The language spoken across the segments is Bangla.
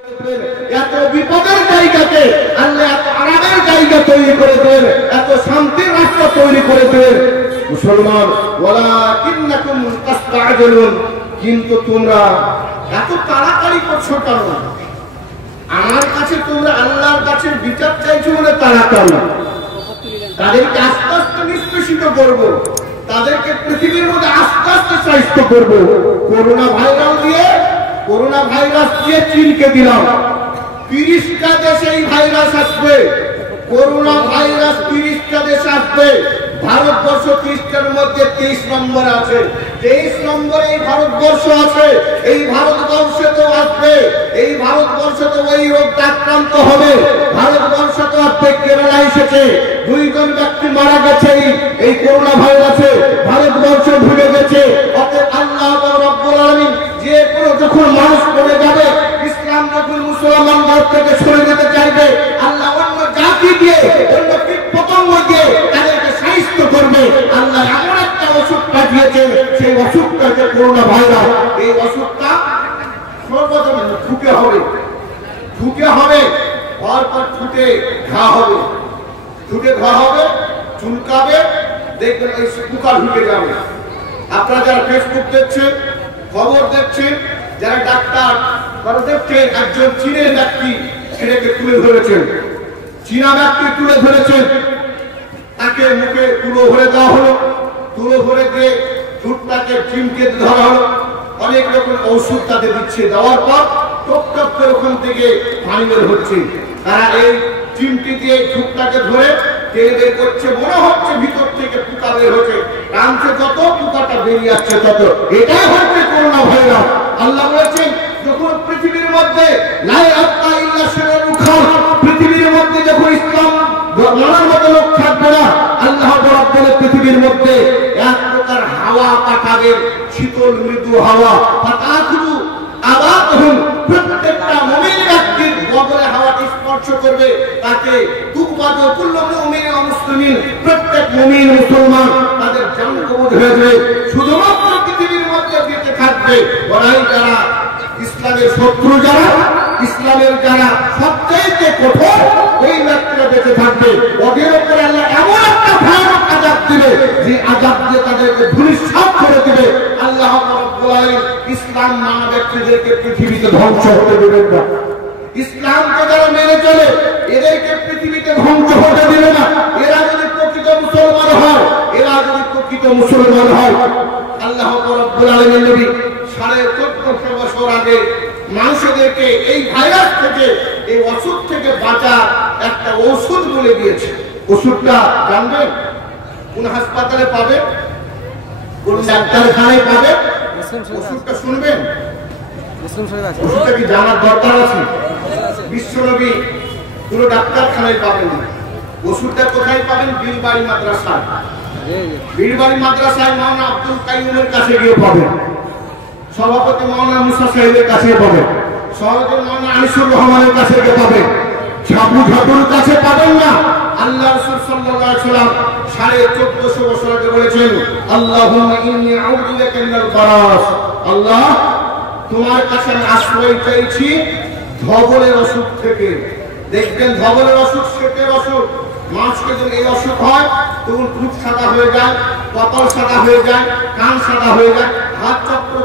এত বিপদের জায়গাকে আল্লাহ এত আরামের জায়গা তৈরি করে দেন, এত শান্তির রাস্তা তৈরি করে দেন। মুসলমান, ওয়ালাকিন্নাকুম তাস্তাআজিলুন, কিন্তু তোমরা এত তাড়াতাড়ি করছো কেন? আমার কাছে তোমরা আল্লাহর কাছে বিচার চাইছো বলে তাড়াতাড়ি। তাদেরকে আস্তে আস্তে নিষ্পেষিত করব, তাদেরকে পৃথিবীর মধ্যে আস্তে আস্তে সাহিত্য করব। করোনা ভাইরাস দিয়ে চীনকে দিলাম, 30টা দেশে এই ভাইরাস আসবে। করোনা ভাইরাস 30টা দেশে আসবে। ভারতবর্ষ 30টার মধ্যে 23 নম্বর আছে। 23 নম্বরে এই ভারতবর্ষ আছে। এই ভারতবর্ষে তো আসবে, এই ভারতবর্ষে তো ওই রোগ আক্রান্ত হবে। ভারতবর্ষে তো আসবে, কেরালা এসেছে, 2 জন ব্যক্তি মারা গেছে এই করোনা ভাইরাসে, ভারতবর্ষ ভুলে গেছে। অতএব আল্লাহ রাব্বুল আলামিন যে কোনো যখন মানুষ পড়ে যাবে, ইসলাম যখন মুসলমানদের থেকে সরে যেতে চাইবে, আল্লাহ অন্য জাতি দিয়ে, অন্য কীট পতঙ্গ দিয়ে তাদেরকে সাহিত্য করবে। আল্লাহ এমন একটা ওষুধ পাঠিয়েছে, সেই ওষুধটা যে করোনা ভাইরাস। এই ওষুধটা সর্বপ্রথম ঠুকে হবে, পরপর ঠুকে ঘা হবে, চুলকাবে, দেখবেন ওই পোকা ঢুকে যাবে। আপনারা যারা ফেসবুক দেখছেন, খবর দেখছেন, যারা ডাক্তার তারা দেখছেন, একজন চীনের ব্যক্তি ছেলেকে তুলে ধরেছেন, চীনা ব্যক্তি তুলে ধরেছেন, তাকে মুখে তুলো ভরে দেওয়া হলো, তুলো ভরে দিয়ে ঠোঁটটাকে চিমকে ধরা হলো, অনেক রকম ঔষধ তাদের দিচ্ছে। দেওয়ার পর টপ টপ করে ওখান থেকে পানি বের হচ্ছে। তারা এই চিমটি দিয়ে ঠোঁটটাকে ধরে টেনে বের করছে, মনে হচ্ছে ভিতর থেকে পোকা বের হচ্ছে। টানছে যত, পোকাটা বেরিয়ে আসছে তত। এটাই হচ্ছে করোনা ভাইরাস। আল্লাহ বলেছেন, যখন পৃথিবীর মধ্যে পৃথিবীর মধ্যে যখন ইসলাম মানার মতো লোক থাকবে না, আল্লাহ বলে পৃথিবীর মধ্যে এক প্রকার হাওয়া পাঠাবে, শীতল মৃদু হাওয়া। প্রত্যেকটা মুমিন ব্যক্তির বগলে হাওয়াটি স্পর্শ করবে, তাকে প্রত্যেক মুমিন মুসলমান তাদের জান কবজ হয়ে যাবে। শুধুমাত্র পৃথিবীর মধ্যে বেঁচে থাকবে ওরাই যারা ইসলামের শত্রু, ইসলামের যারা সবচেয়ে কঠোর, ওই ব্যক্তিরা বেঁচে থাকবে। ওদের উপরে আল্লাহ এমন একটা ভয়ানক আযাব দিবে, যে আযাব দিয়ে তাদেরকে ধূলিসাৎ করে দিবে। আল্লাহ রাব্বুল আলামিন ইসলাম মানা ব্যক্তিদেরকে পৃথিবীতে ধ্বংস হতে দেবেন না। ইসলামকে যারা মেনে চলে, এদেরকে পৃথিবীতে ধ্বংস হতে দিবে না। এরা যদি প্রকৃত মুসলমান হয়, আল্লাহ রাব্বুল আলামিন নবী 1450 বছর আগে মানুষদেরকে এই ভাইরাস থেকে, এই অসুখ থেকে বাঁচার একটা ওষুধ বলে দিয়েছে। ওষুধটা জানবেন? কোন হাসপাতালে পাবেন, কোন ডাক্তারখানায় পাবেন? ওষুধটা শুনবেন? ওষুধটা কি জানার দরকার আছে? বিশ্বনবী পুরো ডাক্তারখানায় পাবেন না। ওষুধটা কোথায় পাবেন? বীরবাড়ি মাদ্রাসায়। বীরবাড়ি মাদ্রাসায় মাওলানা আব্দুল কাইয়ুমের কাছে গিয়ে পাবেন, সভাপতি মাওলানা মুসা সাহেবের কাছে পাবেন, সভাপতি মাওলানা আনিসুর রহমানের কাছে গিয়ে পাবেন। ঝাবু ঝাবুর কাছে পাবেন না। আল্লাহ রাসূল সাল্লাল্লাহু আলাইহি ওয়াসাল্লাম 1450 বছর আগে বলেছেন, আল্লাহুম্মা ইন্নী আউযু বিকা মিনাল বারাস। আল্লাহ, তোমার কাছে আমি আশ্রয় চাইছি ধবলের অসুখ থেকে। দেখবেন ধবলের অসুখ, পেটের অসুখ, মানুষকে যদি এই অসুখ হয়, তখন ঠোঁট সাদা হয়ে যায়, কপাল সাদা হয়ে যায়, কান সাদা হয়ে যায়, হাত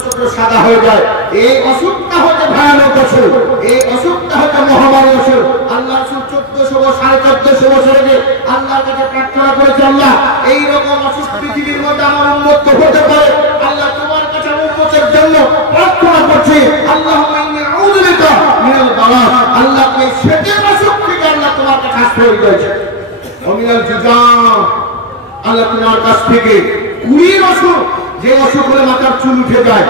চক্র সাদা হয়ে যায়। এই অসুখটা হচ্ছে ভয়ানক অসুখ, এই অসুখটা হচ্ছে মহামারী অসুখ। আল্লাহ রাসূল 1400 বছর আগে আল্লাহর কাছে প্রার্থনা করেছে, আল্লাহ এই রকম অসুখ পৃথিবীর মধ্যে আমার উম্মত হতে পারে। আল্লাহ তোমার কাছে উম্মতের জন্য প্রার্থনা করছি, আল্লাহুম্মা ইন্নী আউযু বিকা মিনাল বারাস। আল্লাহ এই পেটের অসুখ থেকে আল্লাহ তোমার কাছে আশ্রয় চাইছি। অমিনাল জুজাম, আল্লাহ তোমার কাছ থেকে কুড়ির অসুখ, যে অসুখ হলে মাথার চুল উঠে যায়,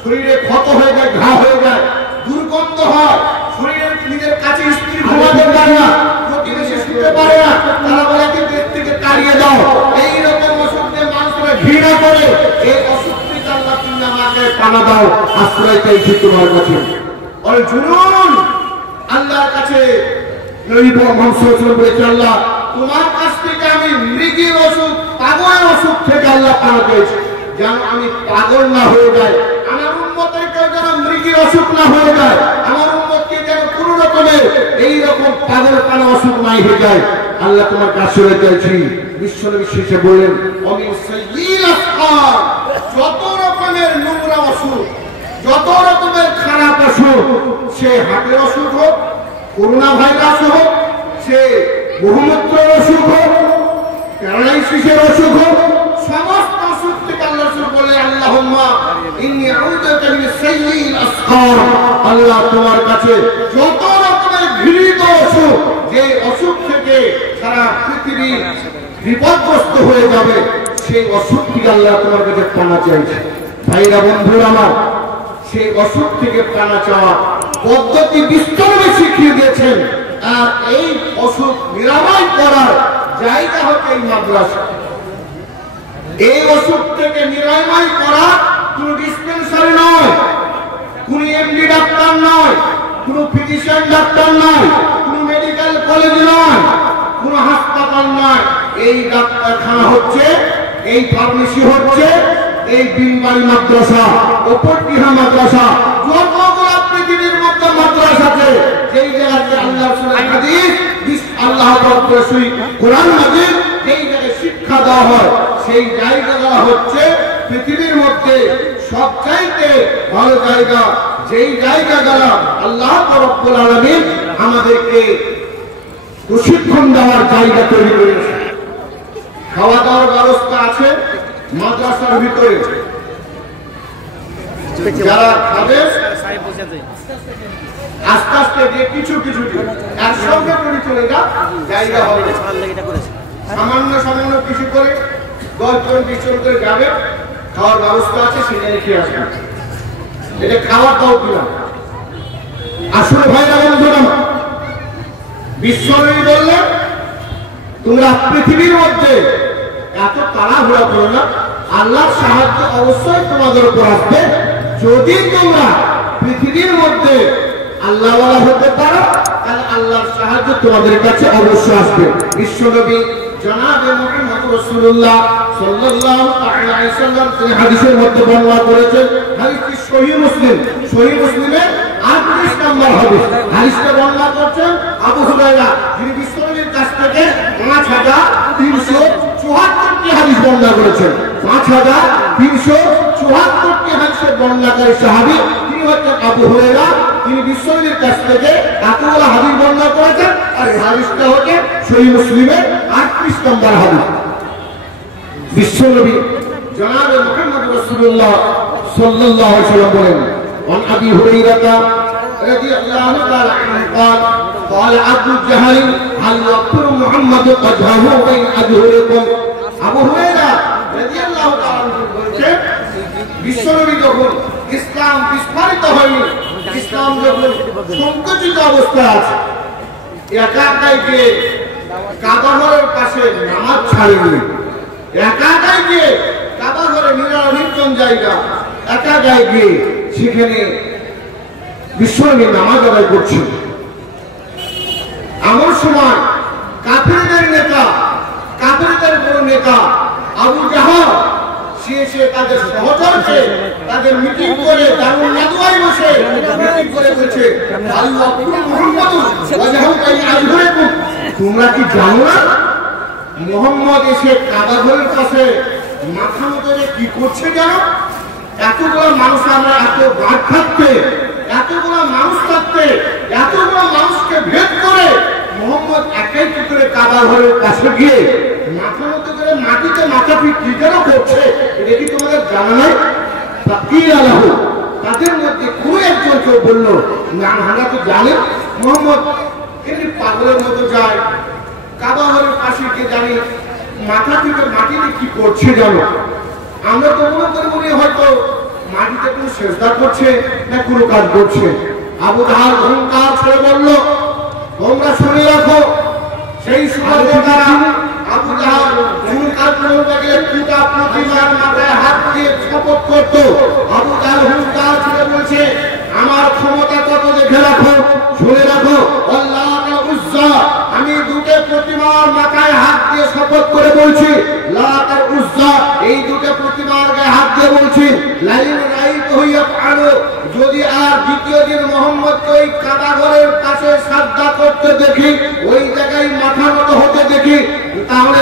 শরীরে ক্ষত হয়ে যায়, ঘা হয়ে যায়, দুর্গন্ধ হয়, শরীরের নিজের কাছে স্ত্রী ঘুমাতে পারে না, প্রতিবেশী শুতে পারে না, তারা বলে কি দেশ থেকে তাড়িয়ে দাও। এইরকম অসুখ নিয়ে মানুষরা ঘৃণা করে। এই অসুখ থেকে আল্লাহ তুমি আমাকে পানা দাও, আশ্রয় চাইছি তোমার কাছে। আর জুনুন, আল্লাহর কাছে নবী মুহাম্মদ সাল্লাল্লাহু আলাইহি ওয়াসাল্লাম বলেছেন, আল্লাহ তোমার কাছ থেকে আমি মৃগীর অসুখ, পাগলের অসুখ থেকে আল্লাহ পানা পেয়েছি, যেন আমি পাগল না হয়ে যাই, আমার উম্মতের কেউ যেন মৃগীর অসুখ না হয়ে যায়, আমার উম্মতকে রকম পাগলখানা অসুখ নাই হয়ে যায়, আল্লাহ তোমার কাছে হয়ে যাচ্ছি। বিশ্বনবী শেষে বললেন অমিন সাইয়্যিল আসকার, যত রকমের নোংরা অসুখ, যত রকমের খারাপ অসুখ, সে হার্টের অসুখ হোক, করোনা ভাইরাস হোক, সে বহুমূত্রের অসুখ হোক, প্যারালাইসিসের অসুখ হোক, সমস্ত অসুখ থেকে আল্লাহ রাসূল বলে আল্লাহুম্মা ইন্নী আউযুবিকা মিন সাইয়্যিল আসকার, আল্লাহ তোমার কাছে যত রকমের ঘৃণিত অসুখ, যে অসুখ থেকে সারা পৃথিবী বিপদগ্রস্ত হয়ে যাবে, সেই অসুখ থেকে আল্লাহ তোমার কাছে পানা চাইছে। ভাইরা বন্ধুরা আমার, সেই অসুখ থেকে পানা চাওয়া পদ্ধতি বিস্তরে শিখিয়ে দিয়েছেন। আর এই অসুখ নিরাময় করার জায়গা হচ্ছে এই মাদ্রাসা। এই অসুখ থেকে নিরাময় করা কোন ডিসপেন্সারি নয়, কোন এমডি ডাক্তার নয়, কোন ফিজিশিয়ান ডাক্তার নয়, কোন মেডিকেল কলেজ নয়, কোন হাসপাতাল নয়। এই ডাক্তারখানা হচ্ছে, এই ফার্মেসি হচ্ছে এই বিনবাড়ি মাদ্রাসা, অপরটিহা মাদ্রাসা, যতগুলো পৃথিবীর মধ্যে মাদ্রাসা আছে, যেই জায়গাতে আল্লাহ রাসূলের হাদিস, আল্লাহ তাআলার সহিহ কোরআন মাজিদ যেই জায়গায় শিক্ষা দেওয়া হয়, সেই জায়গাটা হচ্ছে পৃথিবীর মধ্যে সবচাইতে ভালো জায়গা। যেই জায়গাগুলো আল্লাহ রাব্বুল আলামিন আমাদেরকে প্রশিক্ষণ দেওয়ার জায়গা তৈরি করেছে। খাওয়া দাওয়ার ব্যবস্থা আছে মাদ্রাসার ভিতরে, যারা খাবে আস্তে আস্তে দিয়ে কিছু কিছু একসঙ্গে করে চলে যা জায়গা হবে, সামান্য সামান্য কিছু করে 10 জন 20 জন করে যাবে, খাওয়ার ব্যবস্থা আছে, সেখানে খেয়ে আসবে। এটা খাওয়ার দাও কিনা আসলে ভাইরা বন্ধুরা, বিশ্বনবী বললেন তোমরা পৃথিবীর মধ্যে এত তাড়াহুড়া করো না, আল্লাহর সাহায্য অবশ্যই তোমাদের উপর আসবে। যদি তোমরা পৃথিবীর মধ্যে আল্লাহওয়ালা হতে পারো, তাহলে আল্লাহর সাহায্য তোমাদের কাছে অবশ্যই আসবে। বিশ্বনবী জনাবে মুহাম্মদ রাসূলুল্লাহ সাল্লাল্লাহু তাআলা আলাইহি ওয়াসাল্লাম তিনি হাদিসের মধ্যে বর্ণনা করেছেন, হাদিসটি সহিহ মুসলিম, সহিহ মুসলিমে 38 নম্বর হাদিস। হাদিসটা বর্ণনা করছেন আবু হুরায়রা, যিনি বিশ্বনবীর কাছ থেকে 5374টি হাদিস বর্ণনা করেছেন। 5374টি হাদিসের বর্ণনাকারী সাহাবী তিনি হচ্ছেন আবু হুরায়রা। তিনি বিশ্বনবীর কাছ থেকে এতগুলো হাদিস বর্ণনা করেছেন, আর এই হাদিসটা হচ্ছে সহিহ মুসলিমের 38 নম্বর হাদিস। বিশ্বনবী জনাবে মুহাম্মদ রাসূলুল্লাহ সাল্লাল্লাহু আলাইহি ওয়াসাল্লাম বলেন, عن أبي هريرة رضي الله تعالى عنه قال قال عبد الجهل هل يغفر محمد وجهه بين أظهركم। আবু হুরায়রা রাদিয়াল্লাহু তাআলা বলেছেন, বিশ্বনবী যখন ইসলাম বিস্তারিত হয়নি, ইসলাম যখন সংকুচিত অবস্থায় আছে, একা একাই গিয়ে কাবা ঘরের পাশে নামাজ ছাড়েনি, একা একাই গিয়ে কাবা ঘরে নির্জন জায়গা একা একাই গিয়ে সেখানে বিশ্বনবী নামাজ আদায় করছেন। এমন সময় কাফেরদের নেতা, কাফেরদের বড় নেতা আবু জাহল সে তাদের সহচরকে তাদের মিটিং করে দারুল নাদওয়ায় বসে মিটিং করে বলছে, আল্লাহ মুহাম্মাদুন ওয়াজহু কাই আজহুরাকুম, তোমরা কি জানো না মুহাম্মদ এসে কাবা ঘরের পাশে মাথা মতো কি করছে জানো? এতগুলো মানুষ, আমরা এত গাঢ় থাকতে, এতগুলো মানুষ থাকতে, এতগুলো মানুষকে ভেদ করে মোহাম্মদ একাই কি করে কাবা ঘরের কাছে গিয়ে মাথা মতো করে মাটিতে মাথা পিট কি যেন করছে, এটা কি তোমাদের জানা নাই? তাদের মধ্যে কোনো একজন কেউ বললো, না আমরা তো জানি মোহাম্মদ এমনি পাগলের মতো যায়, কাবা ঘরের পাশে গিয়ে জানি মাথা থেকে মাটিতে কি করছে জানো? আমরা তো মনে করি মনে হয়তো মাটিতে কোনো সেজদা করছে না কোনো কাজ করছে। আবু জাহল অহংকার ছেড়ে বলল, তোমরা শুনে রাখো, সেই সময় তারা আবু জাহল অহংকার করতে গেলে পুরা প্রতিমার মাথায় হাত দিয়ে শপথ করত। আবু জাহল অহংকার ছেড়ে বলছে, আমার ক্ষমতা কত দেখে রাখো, শুনে রাখো, আল্লাহ উজ্জা, আমি দুটো প্রতিমার মাথায় হাত দিয়ে শপথ করে বলছি, লাত আর উজ্জা, এই দুটো প্রতিমার গায়ে হাত দিয়ে বলছি, লাইন রাইত হইয়া পারো, যদি আর দ্বিতীয় দিন মোহাম্মদকে ওই কাবা ঘরের পাশে সাজদা করতে দেখি দেখি, ওই জায়গায় মাথা নত হতে দেখি, তাহলে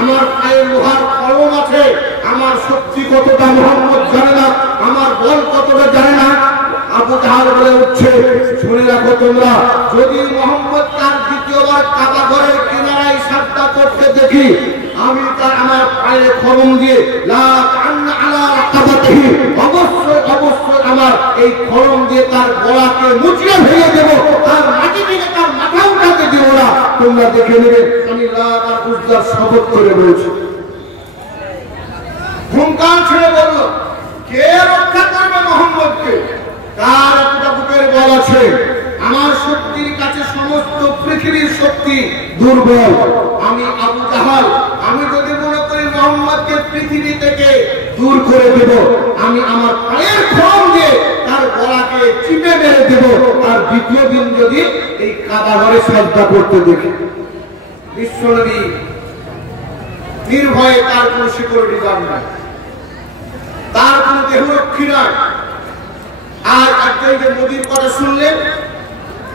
আমার পায়ে লোহার কলম আছে। আমার শক্তি কতটা মোহাম্মদ জানে না, আমার বল কতটা জানে না। আবু জাহাল বলে উঠছে, শুনে রাখো তোমরা, যদি মোহাম্মদ তার দ্বিতীয়বার কাবা ঘরের কিনারায় সাজদা করতে দেখি, আমি তার আমার পায়ে খড়ম দিয়ে অবশ্যই অবশ্যই আমার এই খড়ম দিয়ে তার গলাকে মুচিয়ে ভেঙে দেবো, তার মাটি থেকে তার মাথা উঠাতে দেব না। তোমরা দেখে নেবে আমি লাত আর উজ্জার শপথ করে বলছি। হুঙ্কার ছেড়ে বলল, কে রক্ষা করবে মোহাম্মদকে? তার একটা বুকের বল আছে। আমার শক্তির কাছে সমস্ত পৃথিবীর শক্তি দুর্বল। আমি আবু জাহাল, আমি যদি মনে করি মোহাম্মদকে পৃথিবী থেকে দূর করে দেব, আমি আমার পায়ের খড়ম দিয়ে তার গলাকে চিপে মেরে দেব। আর দ্বিতীয় দিন যদি এই কাবা ঘরে সাজদা করতে দেখি। বিশ্বনবী নির্ভয়ে, তার কোন সিকিউরিটি গার্ড নাই, তার কোন দেহরক্ষী নাই। আর একজন যে মোদির কথা শুনলেন,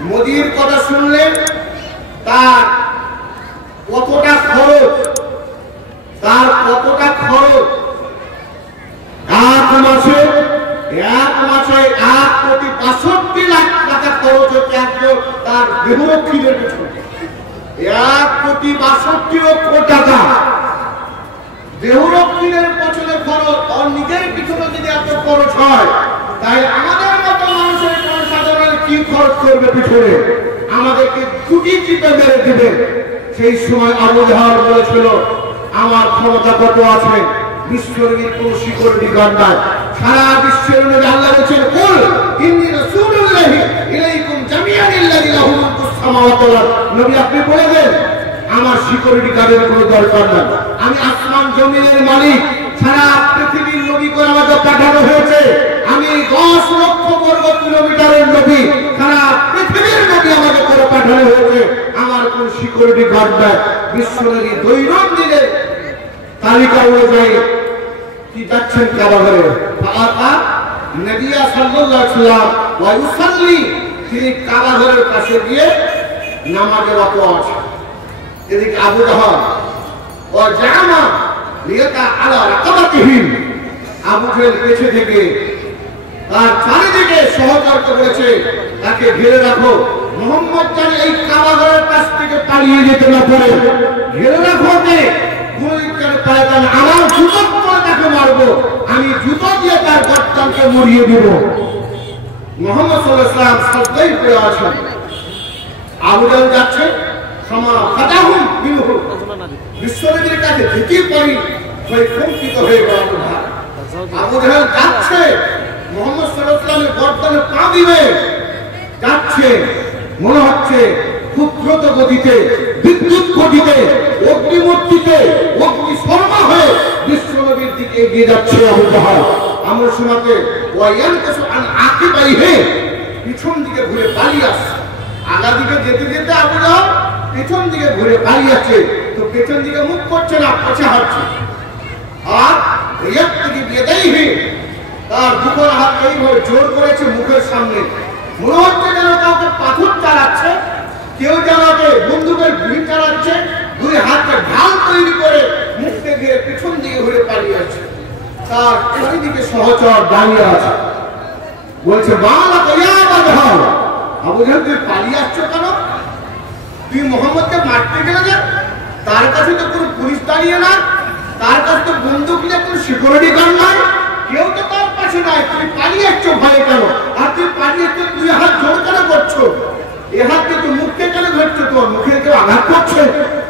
মোদির কথা শুনলেন, তার কতটা খরচ, তার কতটা খরচ। এক মাসে 1,62,00,000 টাকা খরচ হচ্ছে একজন তার দেহরক্ষীদের পেছনে। 1,62,00,000 টাকা দেহরক্ষীদের পেছনে খরচ। আর নিজের পিছনে যদি এত খরচ হয়, তাই আমাদের মতো মানুষের সাধারণ কি খরচ করবে পিছনে? আমাদেরকে ছুটি চিপে মেরে দিবে। সেই সময় আবু জাহাল বলেছিল, আমার ক্ষমতা কত আছে? বিশ্বনবীর কোন সিকিউরিটি গার্ড নাই। সারা বিশ্বের মধ্যে আল্লাহ বলেছেন, কুল ইন্নী রাসূলুল্লাহি ইলাইকুম জামিআন আল্লাযী লাহু মুলকুস সামাওয়াতি ওয়াল আরদ। নবী আপনি বলে দেন, আমার সিকিউরিটি গার্ডের কোনো দরকার নাই। আমি আসমান জমিনের মালিক। সারা পৃথিবীর নবী করে আমাকে পাঠানো হয়েছে। আমি 10 লক্ষ বর্গ কিলোমিটারের নবী, সারা পৃথিবীর নবী আমাকে করে পাঠানো হয়েছে। আমার কোন সিকিউরিটি গার্ড নাই। বিশ্বনবী দৈনন্দিনের তালিকা অনুযায়ী কি যাচ্ছেন কাবা ঘরে। নবী সাল্লাল্লাহু আলাইহি ওয়াসাল্লাম ওয়া ইউসাল্লি, তিনি কাবা ঘরের কাছে গিয়ে নামাজে রত আছেন। এদিকে আবু জাহাল ও জামা লিয়াতা আলা রাকাবাতিহি, আবু জাহেল পেছে থেকে তার চারিদিকে সহচরকে বলেছে, তাকে ঘিরে রাখো। মোহাম্মদ যেন এই কাবা ঘরের কাছ থেকে পালিয়ে যেতে না পারে, ঘিরে রাখো। আমার জুতো করে তাকে মারবো, আমি জুতো দিয়ে তার গর্দানকে মরিয়ে দিব। মুহাম্মদ সাল্লাল্লাহু আলাইহি ওয়াসাল্লাম সাজদায় পড়ে আছেন। আবু জাহেল যাচ্ছে, সমাফাতাহুম বিনহু, বিশ্বনবীর কাছে যেতে পারি কম্পিত হয়ে গেল। আবু জাহেল যাচ্ছে, মুহাম্মদ সাল্লাল্লাহু আলাইহি ওয়াসাল্লামের গর্দানে পা দিবে, যাচ্ছে, মনে হচ্ছে খুব দ্রুত গতিতে, বিদ্যুৎ গতিতে, অগ্নিমূর্তিতে, অগ্নিশর্মা হয়ে বিশ্বনবীর দিকে এগিয়ে যাচ্ছে আবু জাহেল। আমরা শোনাতে ওয়ায়ানকাসু আন আকিবাইহি, পিছন দিকে ঘুরে পালিয়ে আসছে। আগা দিকে যেতে যেতে আবু জাহেল পিছন দিকে ঘুরে পালিয়ে আসছে। তো পেছন দিকে মুখ করছে না, পাছে হাঁটছে। আর রিয়াত থেকে বিয়েদাইহি, তার দুটো হাত এইভাবে জোর করেছে মুখের সামনে। মনে হচ্ছে যেন কাউকে পাথর চালাচ্ছে, কেউ যেন বন্দুকের গুলি চালাচ্ছে। দুই হাতে ঢাল তৈরি করে মুখকে দিয়ে পিছন দিকে ঘুরে পালিয়ে আছে। তার চারিদিকে সহচর দাঁড়িয়ে আছে, বলছে বালা কইয়া বাজাও। আবু জাহেল তুই পালিয়ে আসছো কেন? তুই মোহাম্মদকে মারতে গেলে যে, তার কাছে তো কোনো পুলিশ দাঁড়িয়ে না, তার কাছে তো বন্দুক নিয়ে কোনো সিকিউরিটি গার্ড নাই, কেউ তো তার পাশে নাই। তুই পালিয়ে আসছো ভয়ে কেন? আর তুই পালিয়ে আসছো, তুই হাত জোর কেন করছো? এ হাতকে তো মুখকে কেন ধরছো? তোর মুখে কেউ আঘাত করছে?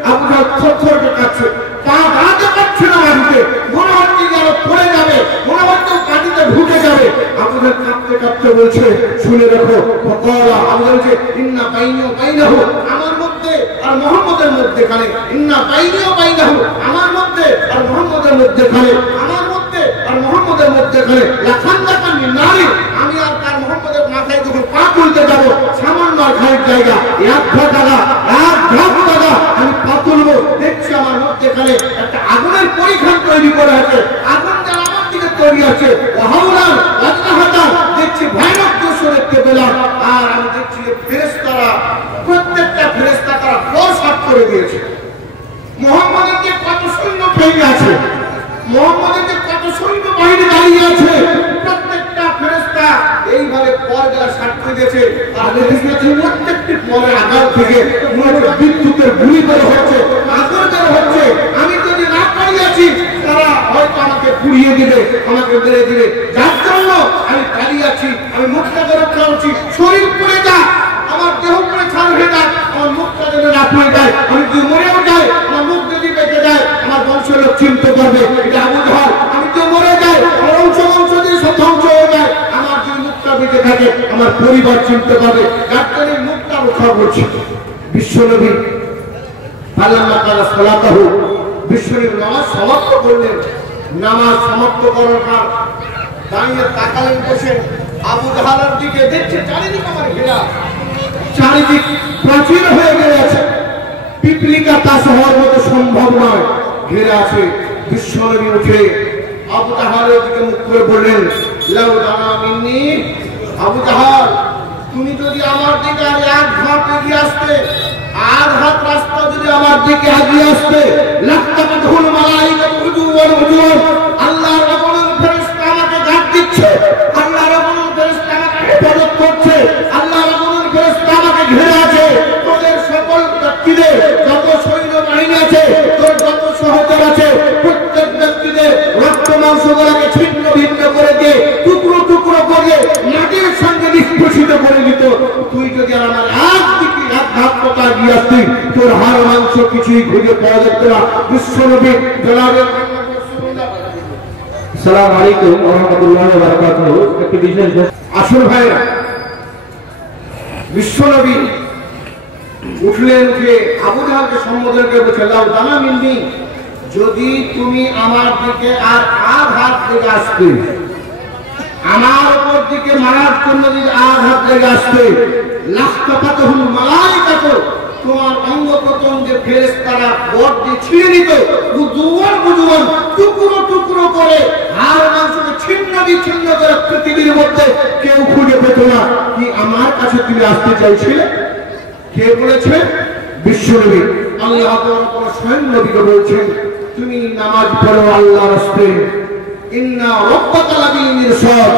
আবু জাহেল থরথর কাঁপছে, পা দাঁড়াতে পারছে না মাটিতে। মনে হচ্ছে যেন পড়ে যাবে, মনে হচ্ছে মাটিতে ঢুকে যাবে। আবু জাহেল কাঁপতে কাঁপতে বলছে, শুনে রাখো, ফাকালা, আবু জাহেল বলছে, ইন্না বাইনি ওয়া বাইনাহু, আমার মধ্যে আর মুহাম্মদের মধ্যখানে, ইন্না বাইনি ওয়া বাইনাহু, আমার মধ্যে আর মুহাম্মদের মধ্যখানে, আমার মধ্যে আর মুহাম্মদের মধ্যখানে লাখান্দাকান মিন নারি, আমি আর তার মুহাম্মদের মাথায় যখন পা তুলতে যাব, সামান্য খানিক জায়গা, এক ধাপ জায়গা, আমি পা তুলবো, দেখছি আমার মধ্যখানে একটা আগুনের পরিখান তৈরি করে আছে। আগুন যেন আমার দিকে তৈরি আছে। দেখছি ভয়ানক দৃশ্য দেখতে পেলাম। আর আমি দেখছি ফেরেশতারা দিয়েছে, তাহলে প্রত্যেকটি পরে আঘাত থেকে বিদ্যুতের গুলি বের হচ্ছে, আগুন বের হচ্ছে। আমি যদি না পারিয়েছি তারা হয়তো আমাকে পুড়িয়ে দিবে, আমাকে মেরে দিবে, যার জন্য আমি দাঁড়িয়ে আছি। আমি মুখটাকে রক্ষা করছি। শরীর পুড়ে যায়, আমার দেহ পুড়ে ছাড় হয়ে যায়, আমার মুখটা যদি না পুড়ে যায়, আমি যদি মরেও যাই, আমার মুখ যদি বেঁচে যায়, আমার বংশের লোক চিনতে পারবে এটা আবু জাহাল। আমি যদি মরে যাই, আমার বংশ যদি ধ্বংস হয়ে যায়, আমার যদি মুখটা বেঁচে থাকে, আমার পরিবার চিনতে পারবে। যার জন্য মুখটা রক্ষা করছি। বিশ্বনবী আল্লাহ তাআলা সালাতাহু, বিশ্বনবী নামাজ সমাপ্ত করলেন। নামাজ সমাপ্ত করার পর দাঁড়িয়ে তাকালেন, বসে আবু জাহালের দিকে দেখছে চারিদিক আমার ঘেরা, চারিদিক প্রাচীর হয়ে গেছে, পিপলিকা তাস হওয়ার মতো সম্ভব নয়, ঘেরে আছে। বিশ্বনবী উঠে আবু জাহালের দিকে মুখ করে বললেন, লাউ দানা মিন্নি, আবু জাহাল তুমি যদি আমার দিকে আর এক ধাপ এগিয়ে আসতে, আর হাত রাস্তা যদি আমার দিকে এগিয়ে আসতে, লাক্তাবাতুল মালাইকাতু উজুওয়ান উজুওয়ান, আল্লাহর রাব্বুল ফেরেশতা আমাকে ডাক দিচ্ছে, আল্লাহর রাব্বুল ফেরেশতা আমাকে হেফাজত করছে, আল্লাহর রাব্বুল ফেরেশতা আমাকে ঘিরে আছে। তোদের সকল ব্যক্তিদের যত সৈন্য বাহিনী আছে, তোর যত সহচর আছে, প্রত্যেক ব্যক্তিদের রক্ত মাংসগুলোকে ছিন্ন ভিন্ন করে দিয়ে টুকরো টুকরো করে মাটির সঙ্গে নিষ্পেষিত করে দিত। তুই যদি আমার একদিকে এক ধাপ পথা গিয়ে আসতি, তোর হাড় মাংস কিছুই খুঁজে পাওয়া যেত না। বিশ্বনবী জনাবে আসসালামু আলাইকুম ওয়া রাহমাতুল্লাহি ওয়া বারাকাতুহু। একটি বিশেষ আসল ভাইরা, বিশ্বনবী উঠলেন, উঠে আবু জাহালকে সম্বোধন করে বলছে, লাউ দানা মিন্নি, যদি তুমি আমার দিকে আর হাত লেগে আসতে, আমার উপর দিকে মারার জন্য যদি হাত লেগে আসতে, লাক্তাবাতুল মালাইকাতু, তোমার অঙ্গ প্রত্যঙ্গের ফেরেশতারা বর দিয়ে ছিঁড়ে নিত, উজুওয়ান উজুওয়ান, টুকরো টুকরো করে হাড় মাংসকে ছিন্ন বিচ্ছিন্ন করে পৃথিবীর মধ্যে কেউ খুঁজে পেত না। কি আমার কাছে তুমি আসতে চাইছিলে? কে বলেছে? বিশ্বনবী। আল্লাহ তাআলা স্বয়ং নবীকে বলছেন, তুমি নামাজ পড়ো আল্লাহর রাস্তায়, ইন্না রাব্বাকা লাবিল মিরসাদ,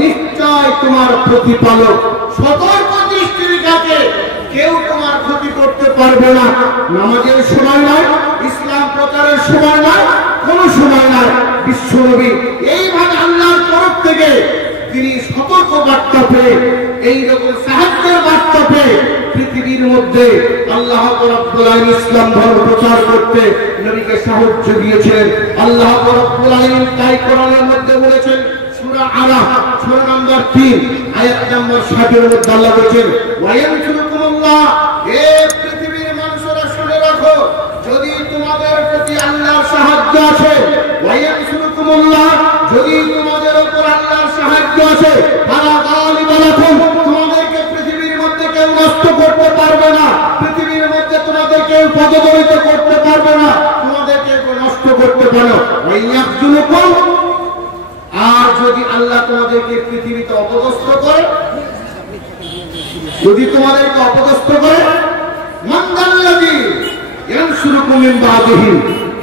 নিশ্চয় তোমার প্রতিপালক সতর্ক দৃষ্টি রেখেছে, কেউ তোমার ক্ষতি করতে পারবে না। নামাজের সময় নয়, ইসলাম প্রচারের সময় নয়, কোন সময় নয়। বিশ্বনবী এইভাবে আল্লাহর তরফ থেকে তিনি সতর্ক বার্তা পেয়ে, এইরকম সাহায্যের বার্তা পেয়ে পৃথিবীর মধ্যে আল্লাহ রাব্বুল আলামিন ইসলাম ধর্ম প্রচার করতে নবীকে সাহায্য দিয়েছেন। আল্লাহ রাব্বুল আলামিন তাই কোরআনের মধ্যে বলেছেন, সূরা আরাফ সূরা নম্বর 3 আয়াত নম্বর 60 এর মধ্যে আল্লাহ বলেছেন, ওয়ায়ানসুরুকুমুল্লাহ, হে পৃথিবীর মানুষেরা শুনে রাখো, যদি তোমাদের প্রতি আল্লাহর সাহায্য আছে, ওয়ায়ানসুরুকুমুল্লাহ, যদি তোমাদের উপর আল্লাহর সাহায্য আছে, ফালা গালিবা লাকুম, তোমাদেরকে পৃথিবীর মধ্যে কেউ নষ্ট করতে পারবে না, পৃথিবীর মধ্যে তোমাদের কেউ পদদলিত করতে পারবে না, তোমাদেরকে কেউ নষ্ট করতে পারো। ওয়ায়াখযুলুকুম, আর যদি আল্লাহ তোমাদেরকে পৃথিবীতে অপদস্থ করে, যদি তোমাদেরকে অপদস্থ করে, মানদাল্লাযী ইয়ানসুরুকুম মিন বাদিহি,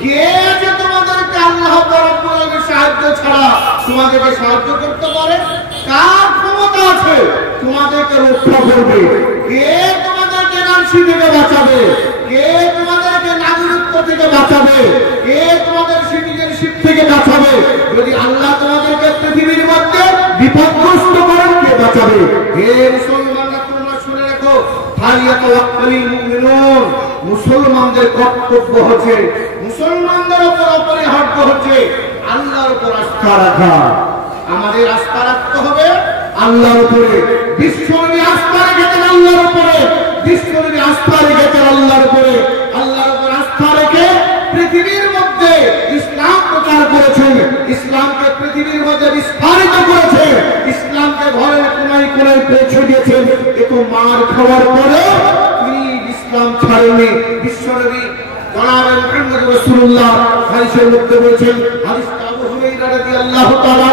কে যে তোমাদেরকে আল্লাহ রাব্বুল আলামিনের সাহায্য ছাড়া তোমাদেরকে সাহায্য করতে পারে? কার ক্ষমতা আছে তোমাদেরকে রক্ষা করবে? কে তোমাদেরকে নামসি থেকে বাঁচাবে? কে তোমাদেরকে নাগরিকত্ব থেকে বাঁচাবে? কে তোমাদের সিটিজেনশিপ থেকে বাঁচাবে? যদি আল্লাহ তোমাদেরকে পৃথিবীর মধ্যে বিপদগ্রস্ত করেন, কে বাঁচাবে? হে মুসলমানরা, তোমরা শুনে রাখো, ফালিয়াতাওয়াক্কালিল মুমিনুন, মুসলমানদের কর্তব্য হচ্ছে, মুসলমানদের উপর অপরিহার্য হচ্ছে আল্লাহর উপর আস্থা রাখা। আমাদের আস্থা রাখতে হবে আল্লাহর উপরে। বিশ্বনবী আস্থা রেখেছেন আল্লাহর উপরে, বিশ্বনবী আস্থা রেখেছেন আল্লাহর উপরে। আল্লাহর উপর আস্থা রেখে পৃথিবীর মধ্যে ইসলাম প্রচার করেছেন, ইসলামকে পৃথিবীর মধ্যে বিস্তারিত করেছেন, ইসলামকে ঘরের কোনায় কোনায় পৌঁছে দিয়েছেন। এত মার খাওয়ার পরে তিনি ইসলাম ছাড়েননি। বিশ্বনবী জনাবে মুহাম্মদ রাসূলুল্লাহ হাদিসের মধ্যে বলেছেন, হাদিসটা আবু হুরায়রা রাদিয়াল্লাহু তাআলা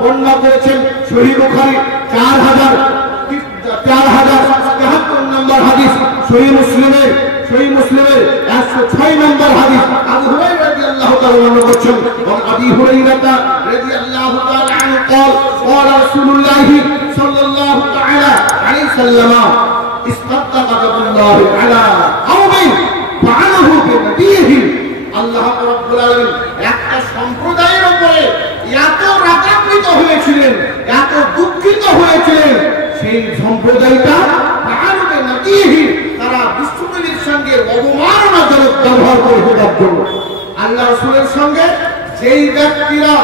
বর্ণনা করেছেন, সহিহ বুখারী 4073 নম্বর হাদিস, সহিহ মুসলিমের 106 নম্বর হাদিস। আবু হুরায়রা রাদিয়াল্লাহু তাআলা বর্ণনা করছেন, আবু হুরায়রা রাদিয়াল্লাহু তাআলা আনহু قال قال رسول الله صلى الله تعالى আলাইহি সাল্লাম ইসতাদা গাদাবুল্লাহি আলা কওমিন ফাআলাহু বিনবিয়িহি আল্লাহ রাব্বুল আলামিন একটা সম্প্রদায়ের উপরে এত রাগান্বিত হয়েছিলেন, এত দুঃখিত হয়েছিলেন, সেই সম্প্রদায়টা ফাআলু বিনবিয়িহি তারা বিশ্বনবীর সঙ্গে অবমাননাজনক ব্যবহার করেছে। আল্লাহ রাসূলের সঙ্গে যেই ব্যক্তিরা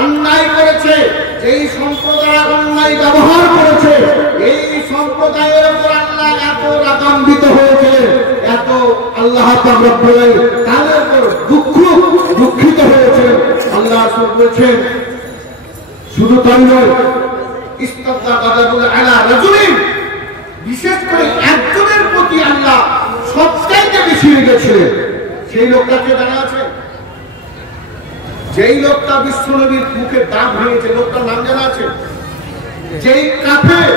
অন্যায় করেছে, যেই সম্প্রদায় অন্যায় ব্যবহার করেছে, এই সম্প্রদায়ের উপর আল্লাহ এত রাগান্বিত হয়েছে, এত আল্লাহ পাক রব্বুল আলামিন তাদের উপর দুঃখিত হয়েছে। আল্লাহ রাসূল বলেছেন শুধু তাই নয়, ইসতাদা গাদাবুল আলা রাজুলিন, বিশেষ করে একজনের প্রতি আল্লাহ সবচাইতে বেশি রেগেছিলেন। সেই লোকটাকে জানা আছে? যেই লোকটা বিশ্বনবীর মুখে দাঁত ভেঙেছে, লোকটার নাম জানা আছে? যেই কাফের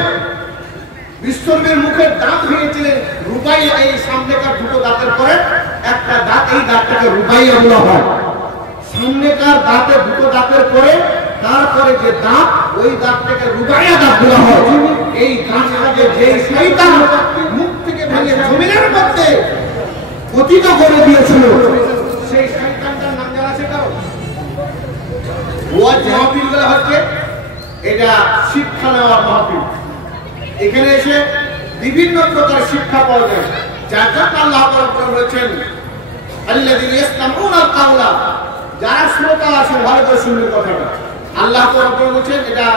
বিশ্বনবীর মুখে দাঁত ভেঙেছিলেন, রুবাইয়া, এই সামনেকার দুটো দাঁতের পরে একটা দাঁত, এই দাঁতটাকে রুবাইয়া বলা হয়। সামনেকার দাঁতে দুটো দাঁতের পরে তারপরে যে দাঁত, ওই দাঁতটাকে রুবাইয়া দাঁত বলা হয়। এই দাঁতটাকে যেই শয়তান মুখ থেকে ভেঙে জমিনের মধ্যে পতিত করে দিয়েছিল, সেই শয়তানটার নাম জানা আছে কারো? ওয়াজ মাহফিল বলা হচ্ছে, এটা শিক্ষা নেওয়ার মাহফিল। এখানে এসে বিভিন্ন প্রকার শিক্ষা পাওয়া যায়। যার জন্য আল্লাহ তাআলা বলেছেন আল্লাযীনা ইসতামিউনা আল-কাওলা, যারা শ্রোতা আছে ভালো করে শুনবেন কথাটা। আল্লাহ তাআলা বলেছেন, এটা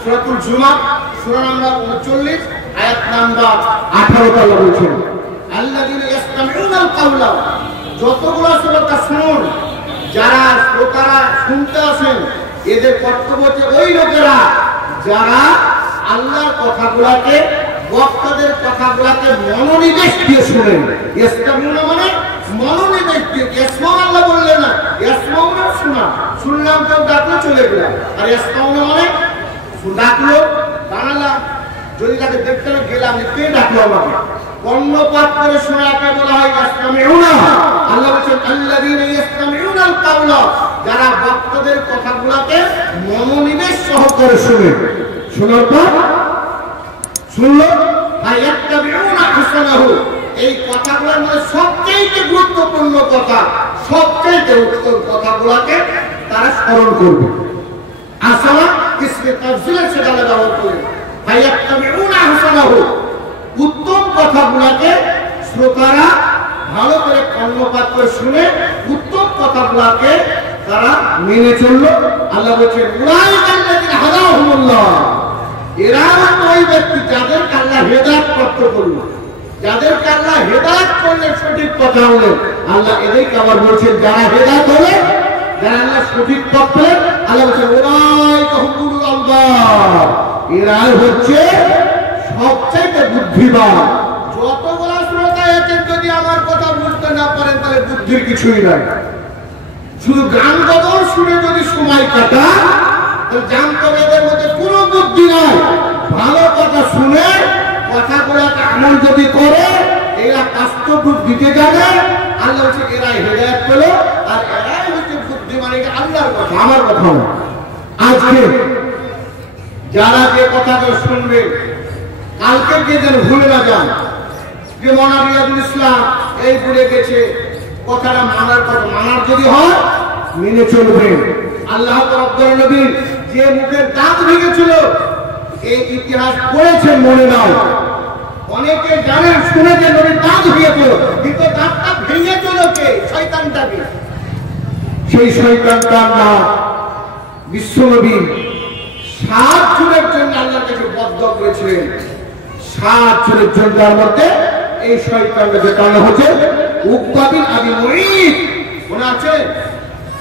সূরাতুল জুমাহ সূরা নাম্বার 39 আয়াত নাম্বার 18 আল্লাহ বলেছেন আল্লাযীনা ইসতামিউনা আল-কাওলা, যতগুলো শ্রোতা শুনুন, যারা শ্রোতারা শুনতে আসেন, এদের কর্তব্য হচ্ছে ওই লোকেরা যারা আল্লাহর কথাগুলোকে, বক্তাদের কথাগুলোকে মনোনিবেশ দিয়ে শুনেন। ইসতামিউনা মানে মনোনিবেশ দিয়ে। ইসমাউ আল্লাহ বললেন না, ইসমাউ না শোনা, শুনলাম তো ডাকলো চলে গেলাম। আর ইসমাউনা মানে ডাকলো দাঁড়ালাম, যদি তাকে দেখতে না গেলাম, কে ডাকলো আমাকে, কর্ণপাত করে শোনাকে বলা হয় ইসতামিউনা। আল্লাহ বলেছেন আল্লাযীনা ইসতামিউনা আল-কাওলা, যারা বক্তাদের কথাগুলোকে মনোনিবেশ সহকারে শুনে, শোনার পর শুনলো ফায়াত্তাবিউনা আহসানাহু, এই কথাগুলোর মধ্যে সবচেয়ে গুরুত্বপূর্ণ কথা, সবচেয়ে উত্তম কথাগুলোকে তারা স্মরণ করবে। আসামা ইসমে তাফসীরের সেটা ব্যবহার করে ফায়াত্তাবিউনা আহসানাহু, উত্তম কথাগুলোকে শ্রোতারা ভালো করে কর্ণপাত করে শুনে উত্তম কথাগুলোকে তারা মেনে চললো। আল্লাহ বলছেন উলাইকাল্লাযীনা হাদাহুমুল্লাহ, এরা ওই ব্যক্তি যাদেরকে আল্লাহ হেদায়েত প্রাপ্ত করলো, যাদেরকে আল্লাহ হেদায়েত করলে সঠিক কথা হলে, আল্লাহ এদেরকে আবার বলছেন যারা হেদায়েত হলে, যারা আল্লাহ সঠিক পথ পেলেন, আল্লাহ বলছেন উলাইকা হুমুল আলবাব, এরাই হচ্ছে সবচাইতে বুদ্ধিমান। যতগুলো শ্রোতা আছেন, যদি আমার কথা বুঝতে না পারেন তাহলে বুদ্ধির কিছুই নাই। শুধু গান গজল শুনে যদি সময় কাটা, তাহলে জানতে এদের মধ্যে কোনো বুদ্ধি নাই। ভালো কথা শুনে কথাগুলোকে আমল যদি করে, এরা বাস্তব রূপ দিতে যাবে, আল্লাহ হচ্ছে এরাই হেদায়েত পেল, আর এরাই হচ্ছে বুদ্ধিমান। এটা আল্লাহর কথা, আমার কথা না। আজকে যারা যে কথাগুলো শুনবে, কালকে কে যেন ভুলে না যান যে মৌলানা রিয়াজুল ইসলাম এই ভুলে গেছে, কথাটা মানার কথা, মানার যদি হয় মেনে চলবেন। আল্লাহ রাব্বুল নবীর যে মুখের দাঁত ভেঙেছিল, এই ইতিহাস পড়েছেন মনে নাও, অনেকে জানেন শুনেছেন নবীর দাঁত ভেঙেছিল, কিন্তু দাঁতটা ভেঙেছিল কে? শয়তানটাকে। সেই শয়তানটার নাম বিশ্বনবী 7 চুলের জন্য আল্লাহর কাছে বদদোয়া করেছিলেন। 7 চুলের জন্য, তার মধ্যে এই শয়তানটাকে কারণ হচ্ছে উকবা বিন আবি মুঈত। মনে আছে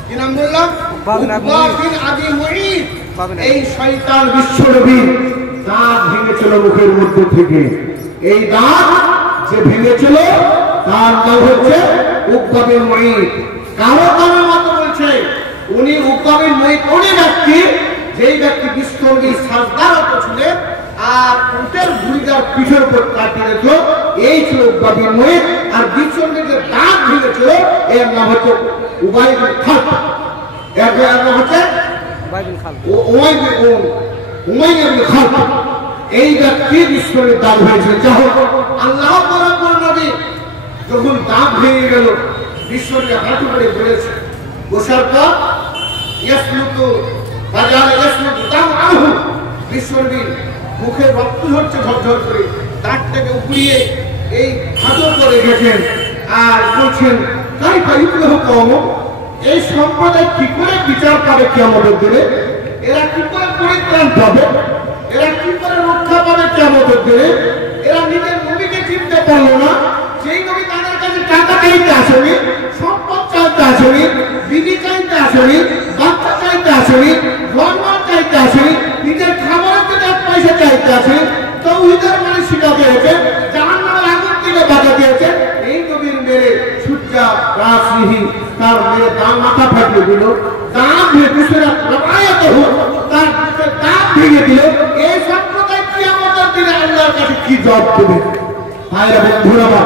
কি নাম বললাম? উকবা বিন আবি মুঈত। এই শয়তান বিশ্বনবী দাঁত ভেঙেছিল মুখের মধ্যে থেকে। এই দাঁত যে ভেঙেছিল তার নাম হচ্ছে উকবা বিন মুঈত। কারো কারো মত বলছে উনি উকবা বিন মুঈত উনি ব্যক্তি, যেই ব্যক্তি বিশ্বনবীর সাজদারত ছিলেন আর উটের ভুঁড়িটার পিঠের উপর কাটিয়ে দিত, এই ছিল উকবা বিন মুঈত। আর বিশ্বনবীর যে দাঁত ভেঙেছিল এর নাম হচ্ছে উবাই বিন খালদ। এর নাম হচ্ছে উমাইয়া বিন খালদ। এই ব্যক্তি বিশ্বনবীর দাঁত হয়েছিল। যা হোক, আল্লাহ রাব্বুল নবী যখন দাঁত ভেঙে গেল, বিশ্বনবী হাঁটু করে বলেছে, বসার পর ইয়াসলুতু বাজার ইয়াসলুতু দাম আনহু, বিশ্বনবী মুখে রক্ত ঝরছে ঝরঝর করে, দাঁতটাকে উপড়িয়ে এই হাঁটু করে গেছেন আর বলছেন, তাই পাইফুল কম, এই সম্প্রদায় কি করে বিচার পাবে কিয়ামতের দিনে, এরা কি করে পরিত্রাণ পাবে, এরা কি করে রক্ষা পাবে কিয়ামতের দিনে, এরা নিজের নবীকে চিনতে পারলো না, সেই নবী তাদের কাছে টাকা চাইতে আসেনি, সম্পদ চাইতে আসেনি, বিবি চাইতে আসেনি, বাচ্চা চাইতে আসেনি, জন্মাল চাইতে আসেনি, নিজের খাবারের জন্য এক পয়সা চাইতে আসেনি, তাওহীদের মানে শিখাতে হয়েছে, জাহান্নামের আগুন থেকে বাঁচাতে হয়েছে। এই নবীর মেরে সুজ্জা রাসিহি তার মেরে দাম মাথা ফাটিয়ে দিল, দাম ভেঙে তার দাম ভেঙে দিল। এই সম্প্রদায় কিয়ামতের দিনে আল্লাহর কাছে কি জবাব দেবে? ভাইরা বন্ধুরা,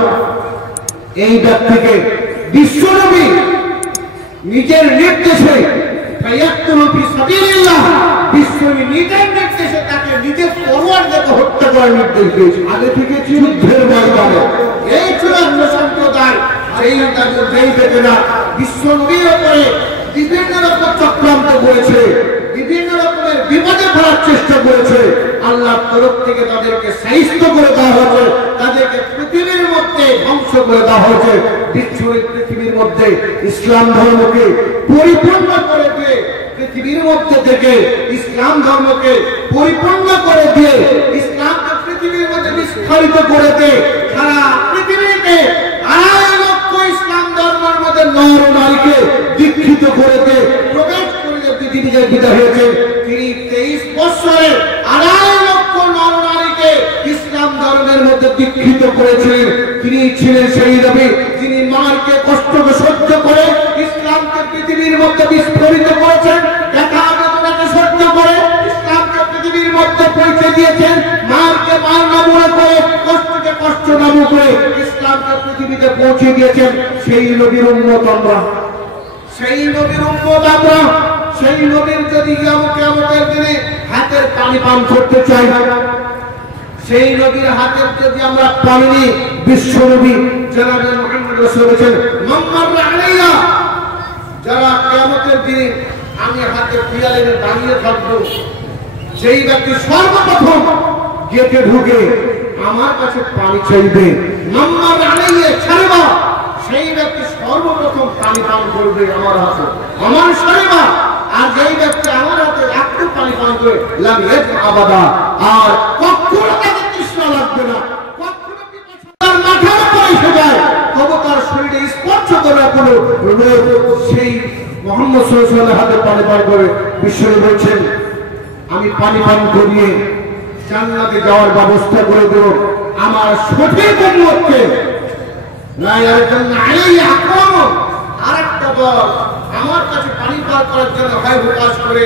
এই ব্যক্তিকে বিশ্বনবী নিজের নির্দেশে বিশ্বনবী নিজের নির্দেশে তাকে নিজের পরিবার থেকে হত্যা করার নির্দেশ দিয়েছে। আগে থেকে যুদ্ধের ময়দানে এই চূড়ান্ত সম্প্রদায় যেই ব্যক্তিরা বিশ্বনবীর উপরে বিভিন্ন রকম চক্রান্ত করেছে, বিভিন্ন রকমের বিপদে ফেলার চেষ্টা করেছে, আল্লাহর তরফ থেকে তাদেরকে সাহিত্য করে দেওয়া হয়েছে, তাদেরকে পৃথিবীর মধ্যে ধ্বংস করে দেওয়া হয়েছে। বিশ্বনবী পৃথিবীর মধ্যে ইসলাম ধর্মকে পরিপূর্ণ করে দিয়ে, পৃথিবীর মধ্যে থেকে ইসলাম ধর্মকে পরিপূর্ণ করে দিয়ে, ইসলামকে পৃথিবীর মধ্যে বিস্তারিত করে দিয়ে, সারা পৃথিবীতে 2.5 লক্ষ ইসলাম ধর্মের মধ্যে নর নারীকে দীক্ষিত করে দিয়ে প্রবেশ করে পৃথিবী যে বিদায় হয়েছে, তিনি 23 বছরে 2.5 লক্ষ নর নারীকে ইসলাম ধর্মের মধ্যে দীক্ষিত করেছিলেন। তিনি ছিলেন সেই নবী যিনি মারকে কষ্টকে সহ্য করে ইসলামকে পৃথিবীর মধ্যে বিস্তারিত করেছেন, দেখা বেদনাকে সহ্য করে ইসলামকে পৃথিবীর মধ্যে পৌঁছে দিয়েছেন, মারকে মার না মনে করে, কষ্টকে কষ্ট না মনে করে ইসলামকে পৃথিবীতে পৌঁছে দিয়েছেন। সেই নবীর উম্মত আমরা, সেই নবীর উম্মত আমরা, সেই নবীর যদি কিয়ামতের দিনে হাতের পানি পান করতে চাই, সেই নবীর হাতের যদি আমরা পানি নিই, বিশ্বনবী জনাবে মুহাম্মদ রাসূল বলেছেন, মাম্মার আলাইয়া, যারা কিয়ামতের দিনে আমি হাতে পিয়ালে দাঁড়িয়ে থাকবো, সেই ব্যক্তি সর্বপ্রথম গেটে ঢুকে আমার কাছে পানি চাইবে, মাম্মার আলাইয়া ছাড়বা, সেই ব্যক্তি সর্বপ্রথম পানি পান করবে আমার হাতে, আমার শরীবা। আর যেই ব্যক্তি আমার হাতে একটু পানি পান করে লাম ইয়াজমা আবাদা, আর কখনো তাকে তৃষ্ণা লাগবে না, কখনো তার মাথার উপরে এসে যায় তবু তার শরীরে স্পর্শ করে কোনো রোগ সেই মুহাম্মদ সাল্লাল্লাহু আলাইহি ওয়াসাল্লামের হাতে পানি পান করে। বিশ্বনবী বলছেন, আমি পানি পান করিয়ে জান্নাতে যাওয়ার ব্যবস্থা করে দেব আমার সঠিক উম্মতকে। লা ইয়ারজান্না আলাইহি আকওয়াম, আরেকটা দল আমার কাছে পানি পার করার জন্য হাই হুতাশ করে